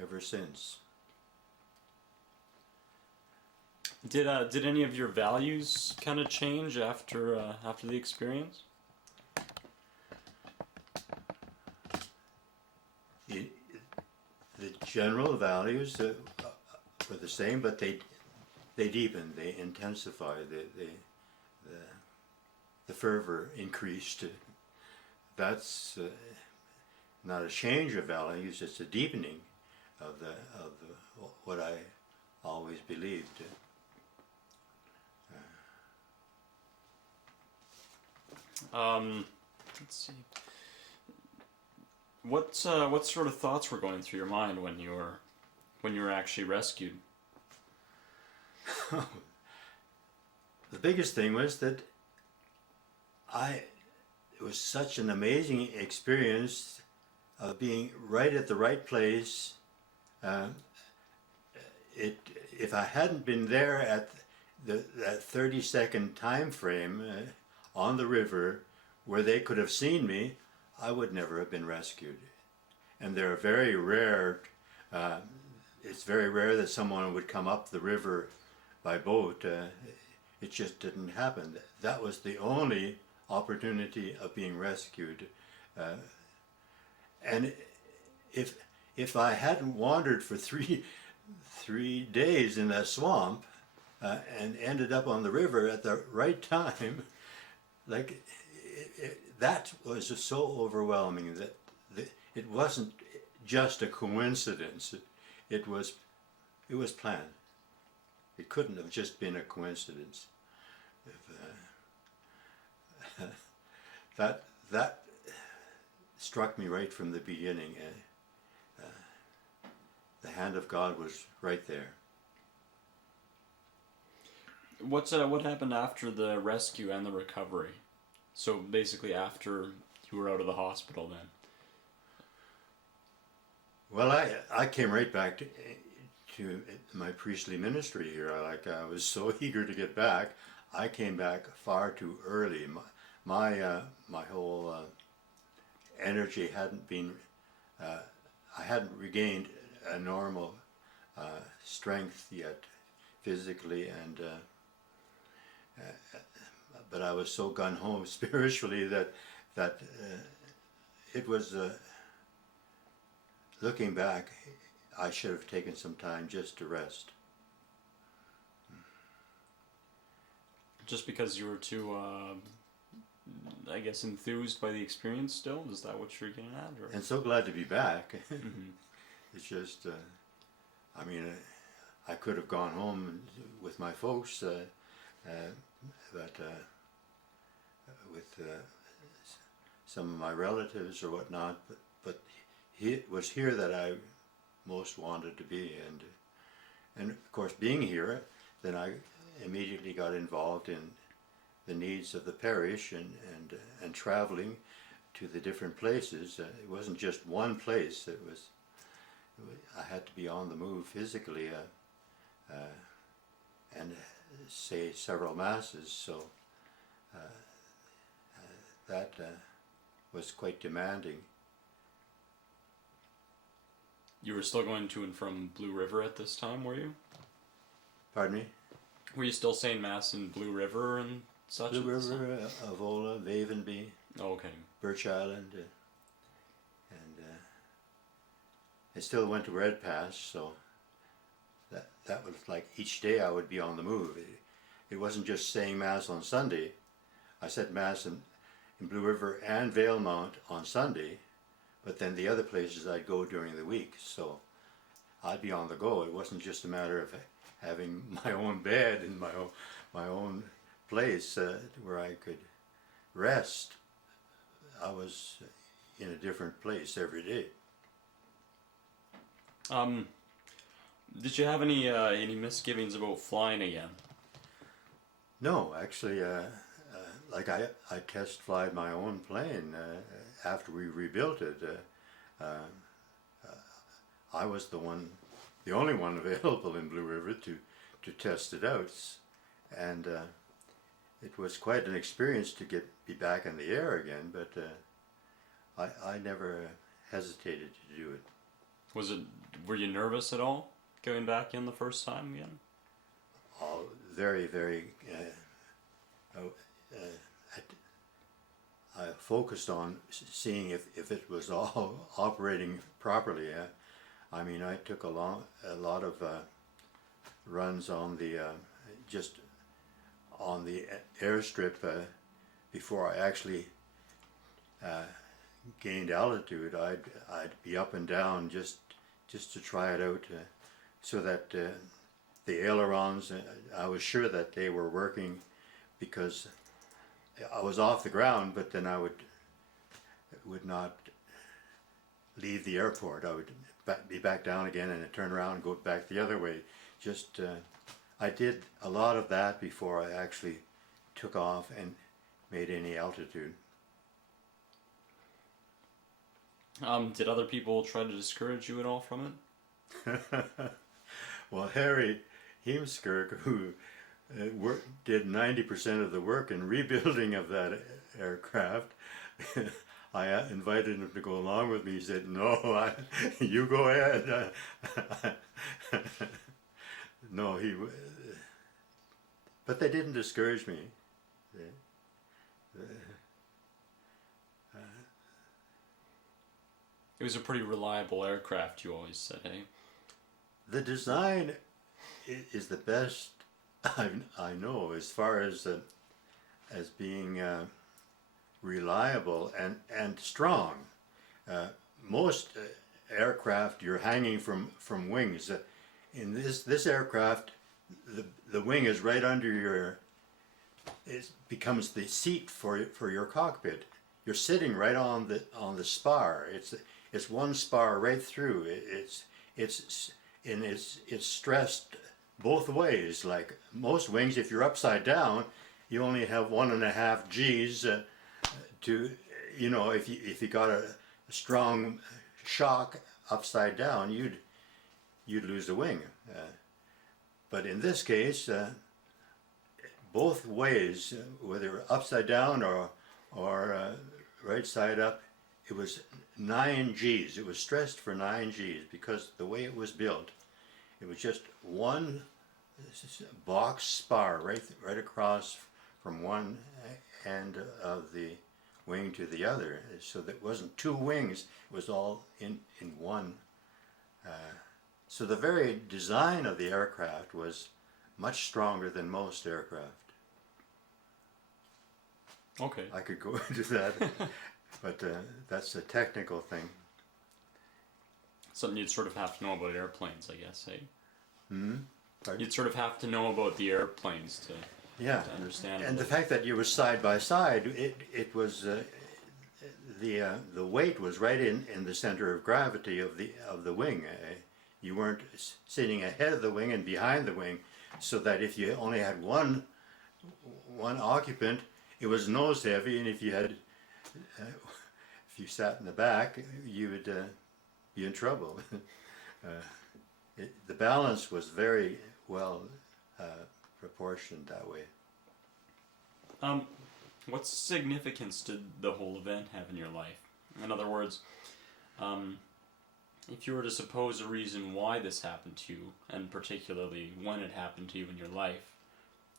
ever since. Did any of your values kind of change after the experience? The general values were the same, but they deepened, they intensified, the fervor increased. That's not a change of values; it's a deepening of what I always believed. Let's see. What sort of thoughts were going through your mind when you were actually rescued? The biggest thing was that it was such an amazing experience of being right at the right place. If I hadn't been there at that 30-second time frame on the river where they could have seen me, I would never have been rescued. And they're very rare. It's very rare that someone would come up the river by boat. It just didn't happen. That was the only opportunity of being rescued. And if I hadn't wandered for three days in that swamp and ended up on the river at the right time, that was just so overwhelming that it wasn't just a coincidence. It was planned. It couldn't have just been a coincidence. That struck me right from the beginning. The hand of God was right there. What happened after the rescue and the recovery? So basically, after you were out of the hospital, then. Well, I came right back to my priestly ministry here. I was so eager to get back. I came back far too early. My whole energy hadn't been. I hadn't regained a normal strength yet, physically, and but I was so gun ho spiritually that it was. Looking back, I should have taken some time just to rest. Just because you were too, I guess, enthused by the experience still? Is that what you're getting at? Or? And so glad to be back. Mm-hmm. It's just, I mean, I could have gone home with my folks, but with some of my relatives or whatnot, but it was here that I most wanted to be, and of course, being here, then I immediately got involved in the needs of the parish and traveling to the different places. It wasn't just one place. I had to be on the move physically and say several masses. So that was quite demanding. You were still going to and from Blue River at this time, were you? Pardon me? Were you still saying Mass in Blue River and such? Blue River, Avola, Vavenby, okay. Birch Island, and I still went to Red Pass, so that was like each day I would be on the move. It wasn't just saying Mass on Sunday. I said Mass in Blue River and Valemount on Sunday, but then the other places I'd go during the week, so I'd be on the go. It wasn't just a matter of having my own bed and my own place where I could rest. I was in a different place every day. Did you have any misgivings about flying again? No, actually, like I test flied my own plane after we rebuilt it. I was the only one available in Blue River to test it out, and it was quite an experience to be back in the air again. But I never hesitated to do it. Were you nervous at all going back in the first time again? Oh, very, very. I focused on seeing if it was all operating properly. I mean, I took a lot of runs on the just on the airstrip before I actually gained altitude. I'd be up and down just to try it out, so that the ailerons, I was sure that they were working, because I was off the ground, but then I would not leave the airport. I would be back down again and I'd turn around and go back the other way. Just I did a lot of that before I actually took off and made any altitude. Did other people try to discourage you at all from it? Well, Harry Heemskirk, who did 90% of the work in rebuilding of that aircraft, I invited him to go along with me. He said, "No, you go ahead." No, but they didn't discourage me. It was a pretty reliable aircraft, you always said, eh? The design is the best I know, as far as being reliable and strong. Most aircraft, you're hanging from wings. In this aircraft, the wing is right under it becomes the seat for your cockpit. You're sitting right on the spar. It's one spar right through. It's stressed both ways. Like most wings, if you're upside down, you only have 1.5 G's to, if you got a strong shock upside down, you'd lose the wing. But in this case, both ways, whether upside down or right side up, it was 9 G's. It was stressed for 9 G's because the way it was built, it was just one box spar right across from one end of the wing to the other. So that it wasn't 2 wings, it was all in one. So the very design of the aircraft was much stronger than most aircraft. Okay. I could go into that, but that's a technical thing. Something you'd sort of have to know about airplanes, I guess, eh? Pardon? You'd sort of have to know about the airplanes to understand. And the fact that you were side by side, it was the weight was right in the center of gravity of the wing. You weren't sitting ahead of the wing and behind the wing, so that if you only had one occupant, it was nose heavy, and if you sat in the back, you would be in trouble. The balance was very well proportioned that way. What significance did the whole event have in your life? In other words, if you were to suppose a reason why this happened to you, and particularly when it happened to you in your life,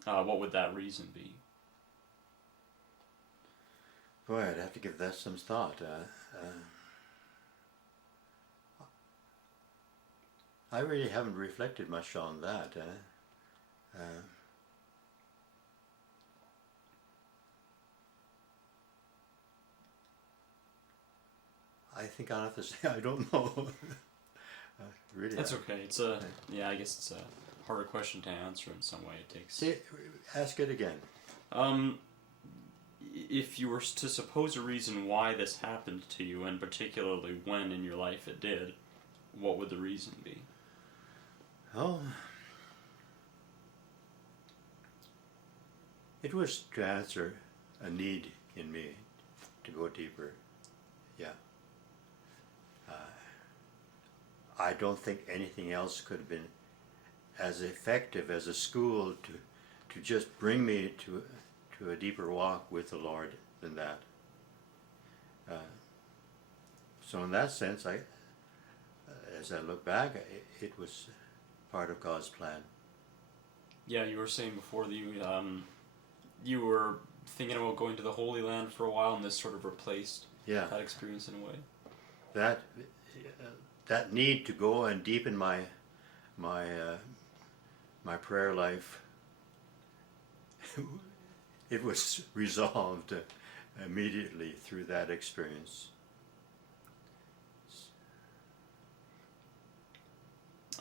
what would that reason be? Boy, I'd have to give that some thought. I really haven't reflected much on that. I think I'll have to say I don't know. Really. That's okay. I guess it's a harder question to answer in some way. It takes. Ask it again. If you were to suppose a reason why this happened to you, and particularly when in your life it did, what would the reason be? Oh, it was to answer a need in me to go deeper. Yeah. I don't think anything else could have been as effective as a school to just bring me to a deeper walk with the Lord than that. So in that sense, as I look back, it was part of God's plan. Yeah, you were saying before that you were thinking about going to the Holy Land for a while, and this sort of replaced that experience in a way. That need to go and deepen my prayer life, it was resolved immediately through that experience.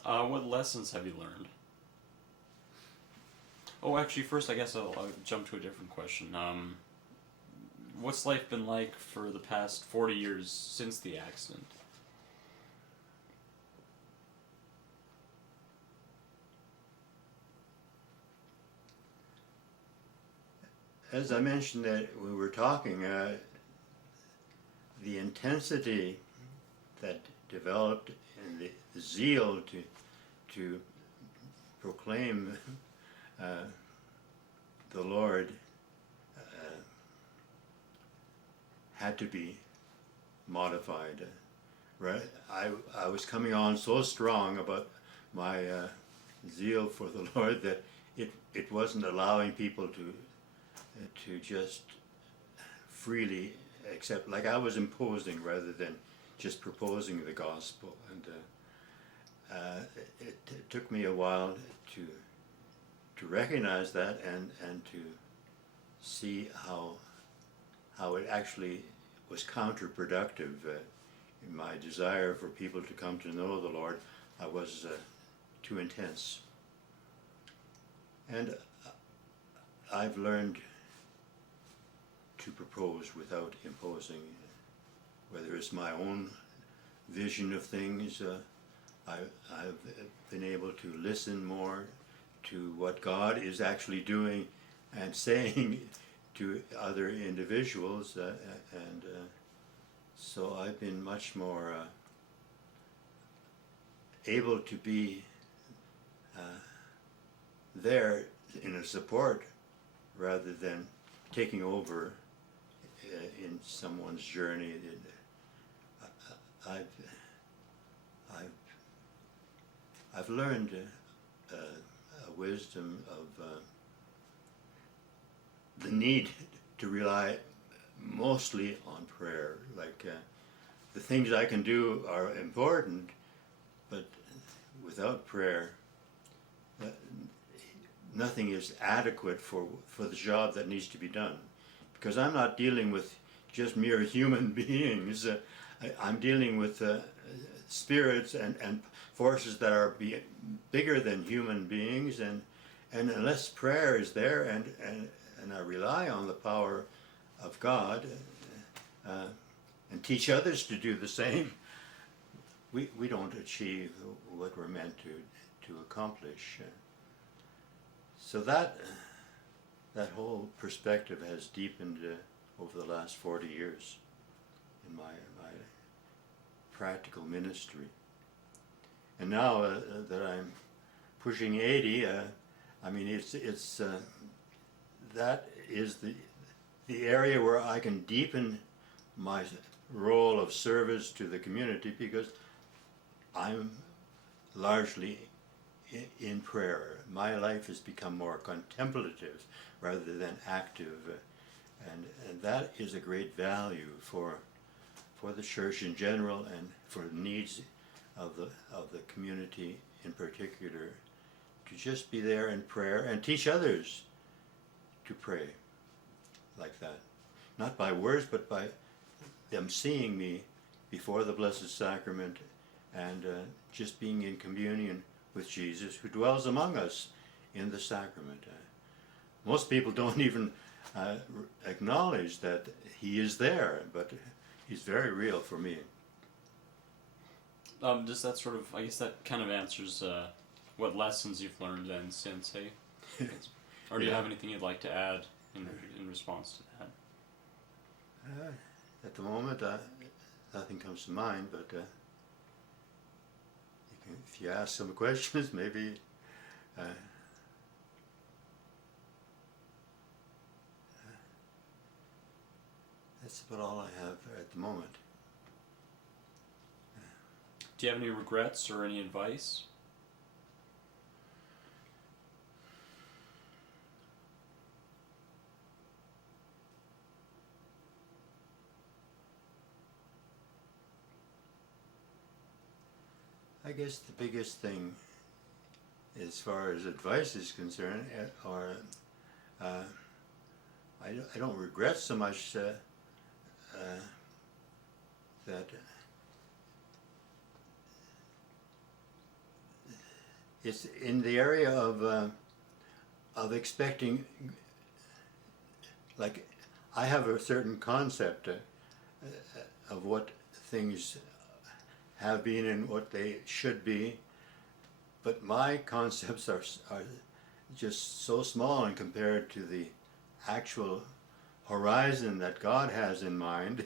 What lessons have you learned? Oh, actually, first I guess I'll jump to a different question. What's life been like for the past 40 years since the accident? As I mentioned that we were talking, the intensity that developed and the zeal to proclaim the Lord had to be modified. Right? I was coming on so strong about my zeal for the Lord that it wasn't allowing people to just freely accept, like I was imposing rather than just proposing the gospel. And it took me a while to recognize that and to see how it actually was counterproductive in my desire for people to come to know the Lord. I was too intense. And I've learned to propose without imposing, whether it's my own vision of things. I've been able to listen more to what God is actually doing and saying to other individuals, and so I've been much more able to be there in a support rather than taking over in someone's journey. I've learned a wisdom of the need to rely mostly on prayer. Like the things I can do are important, but without prayer, nothing is adequate for the job that needs to be done. Because I'm not dealing with just mere human beings. I'm dealing with spirits and forces that are bigger than human beings. And unless prayer is there and I rely on the power of God and teach others to do the same, we don't achieve what we're meant to accomplish. So that whole perspective has deepened over the last 40 years in my practical ministry. And now that I'm pushing 80, I mean it's that is the area where I can deepen my role of service to the community, because I'm largely in prayer. My life has become more contemplative rather than active, and that is a great value for the church in general and for the needs of the community in particular, to just be there in prayer and teach others to pray like that, not by words but by them seeing me before the Blessed Sacrament and just being in communion with Jesus, who dwells among us in the sacrament. Most people don't even acknowledge that he is there, but he's very real for me. Does that sort of, I guess that kind of answers what lessons you've learned then since, hey? Or do you have anything you'd like to add in response to that? At the moment, nothing comes to mind, but if you ask some questions, maybe that's about all I have at the moment. Do you have any regrets or any advice? I guess the biggest thing, as far as advice is concerned, I don't regret so much that it's in the area of expecting. Like, I have a certain concept of what things have been and what they should be, but my concepts are just so small and compared to the actual horizon that God has in mind.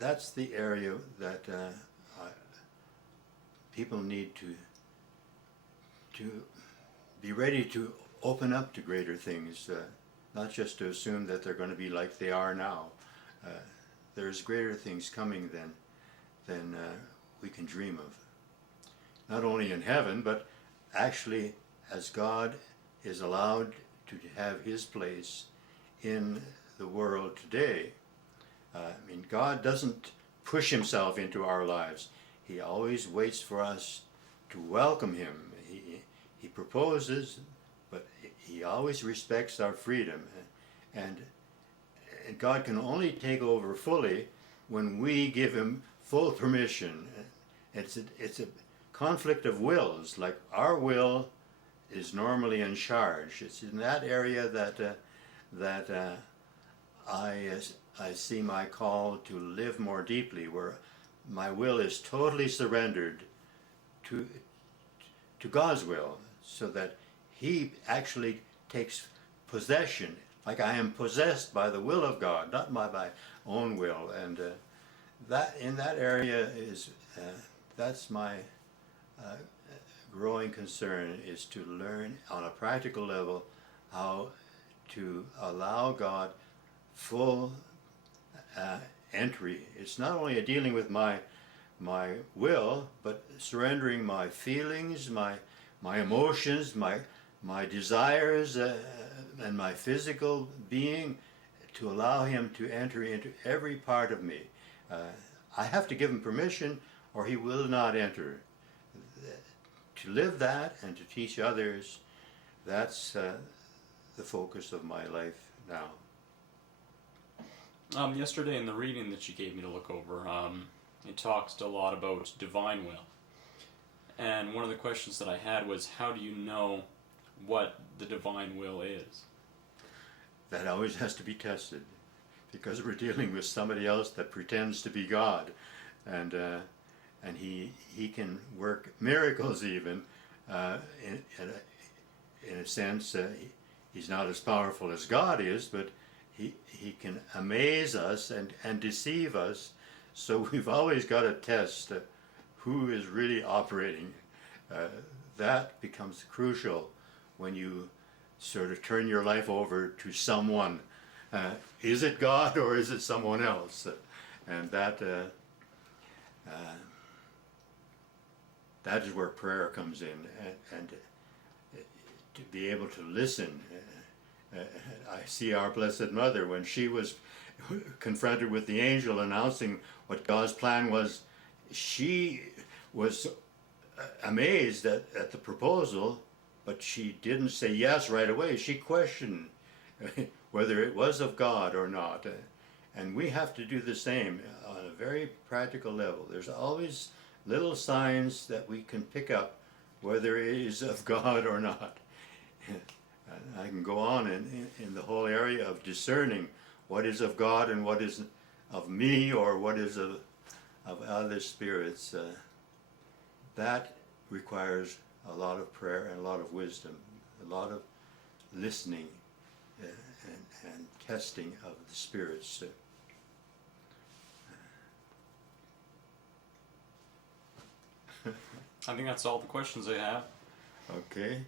That's the area that people need to be ready to open up to greater things, not just to assume that they're going to be like they are now. There's greater things coming than we can dream of. Not only in heaven, but actually as God is allowed to have His place in the world today. I mean, God doesn't push Himself into our lives. He always waits for us to welcome Him. He proposes, but He always respects our freedom. And God can only take over fully when we give Him full permission. It's a conflict of wills. Like, our will is normally in charge. It's in that area that I see my call to live more deeply, where my will is totally surrendered to God's will, so that He actually takes possession. Like, I am possessed by the will of God, not by my own will. And that in that area is that's my growing concern, is to learn on a practical level how to allow God full entry. It's not only a dealing with my will, but surrendering my feelings, my emotions, my desires, and my physical being, to allow Him to enter into every part of me. I have to give Him permission, or He will not enter. To live that and to teach others, that's the focus of my life now. Yesterday in the reading that you gave me to look over, it talks a lot about divine will. And one of the questions that I had was, how do you know what the divine will is? That always has to be tested, because we're dealing with somebody else that pretends to be God, and he can work miracles even. In a sense, he's not as powerful as God is, but he can amaze us and deceive us. So we've always got to test who is really operating. That becomes crucial when you sort of turn your life over to someone. Is it God or is it someone else? And that is where prayer comes in, and to be able to listen. I see our Blessed Mother, when she was confronted with the angel announcing what God's plan was, she was amazed at the proposal, but she didn't say yes right away. She questioned whether it was of God or not. And we have to do the same on a very practical level. There's always little signs that we can pick up whether it is of God or not. I can go on in the whole area of discerning what is of God and what is of me, or what is of other spirits. That requires a lot of prayer and a lot of wisdom. a lot of listening and testing of the spirits. I think that's all the questions I have. Okay.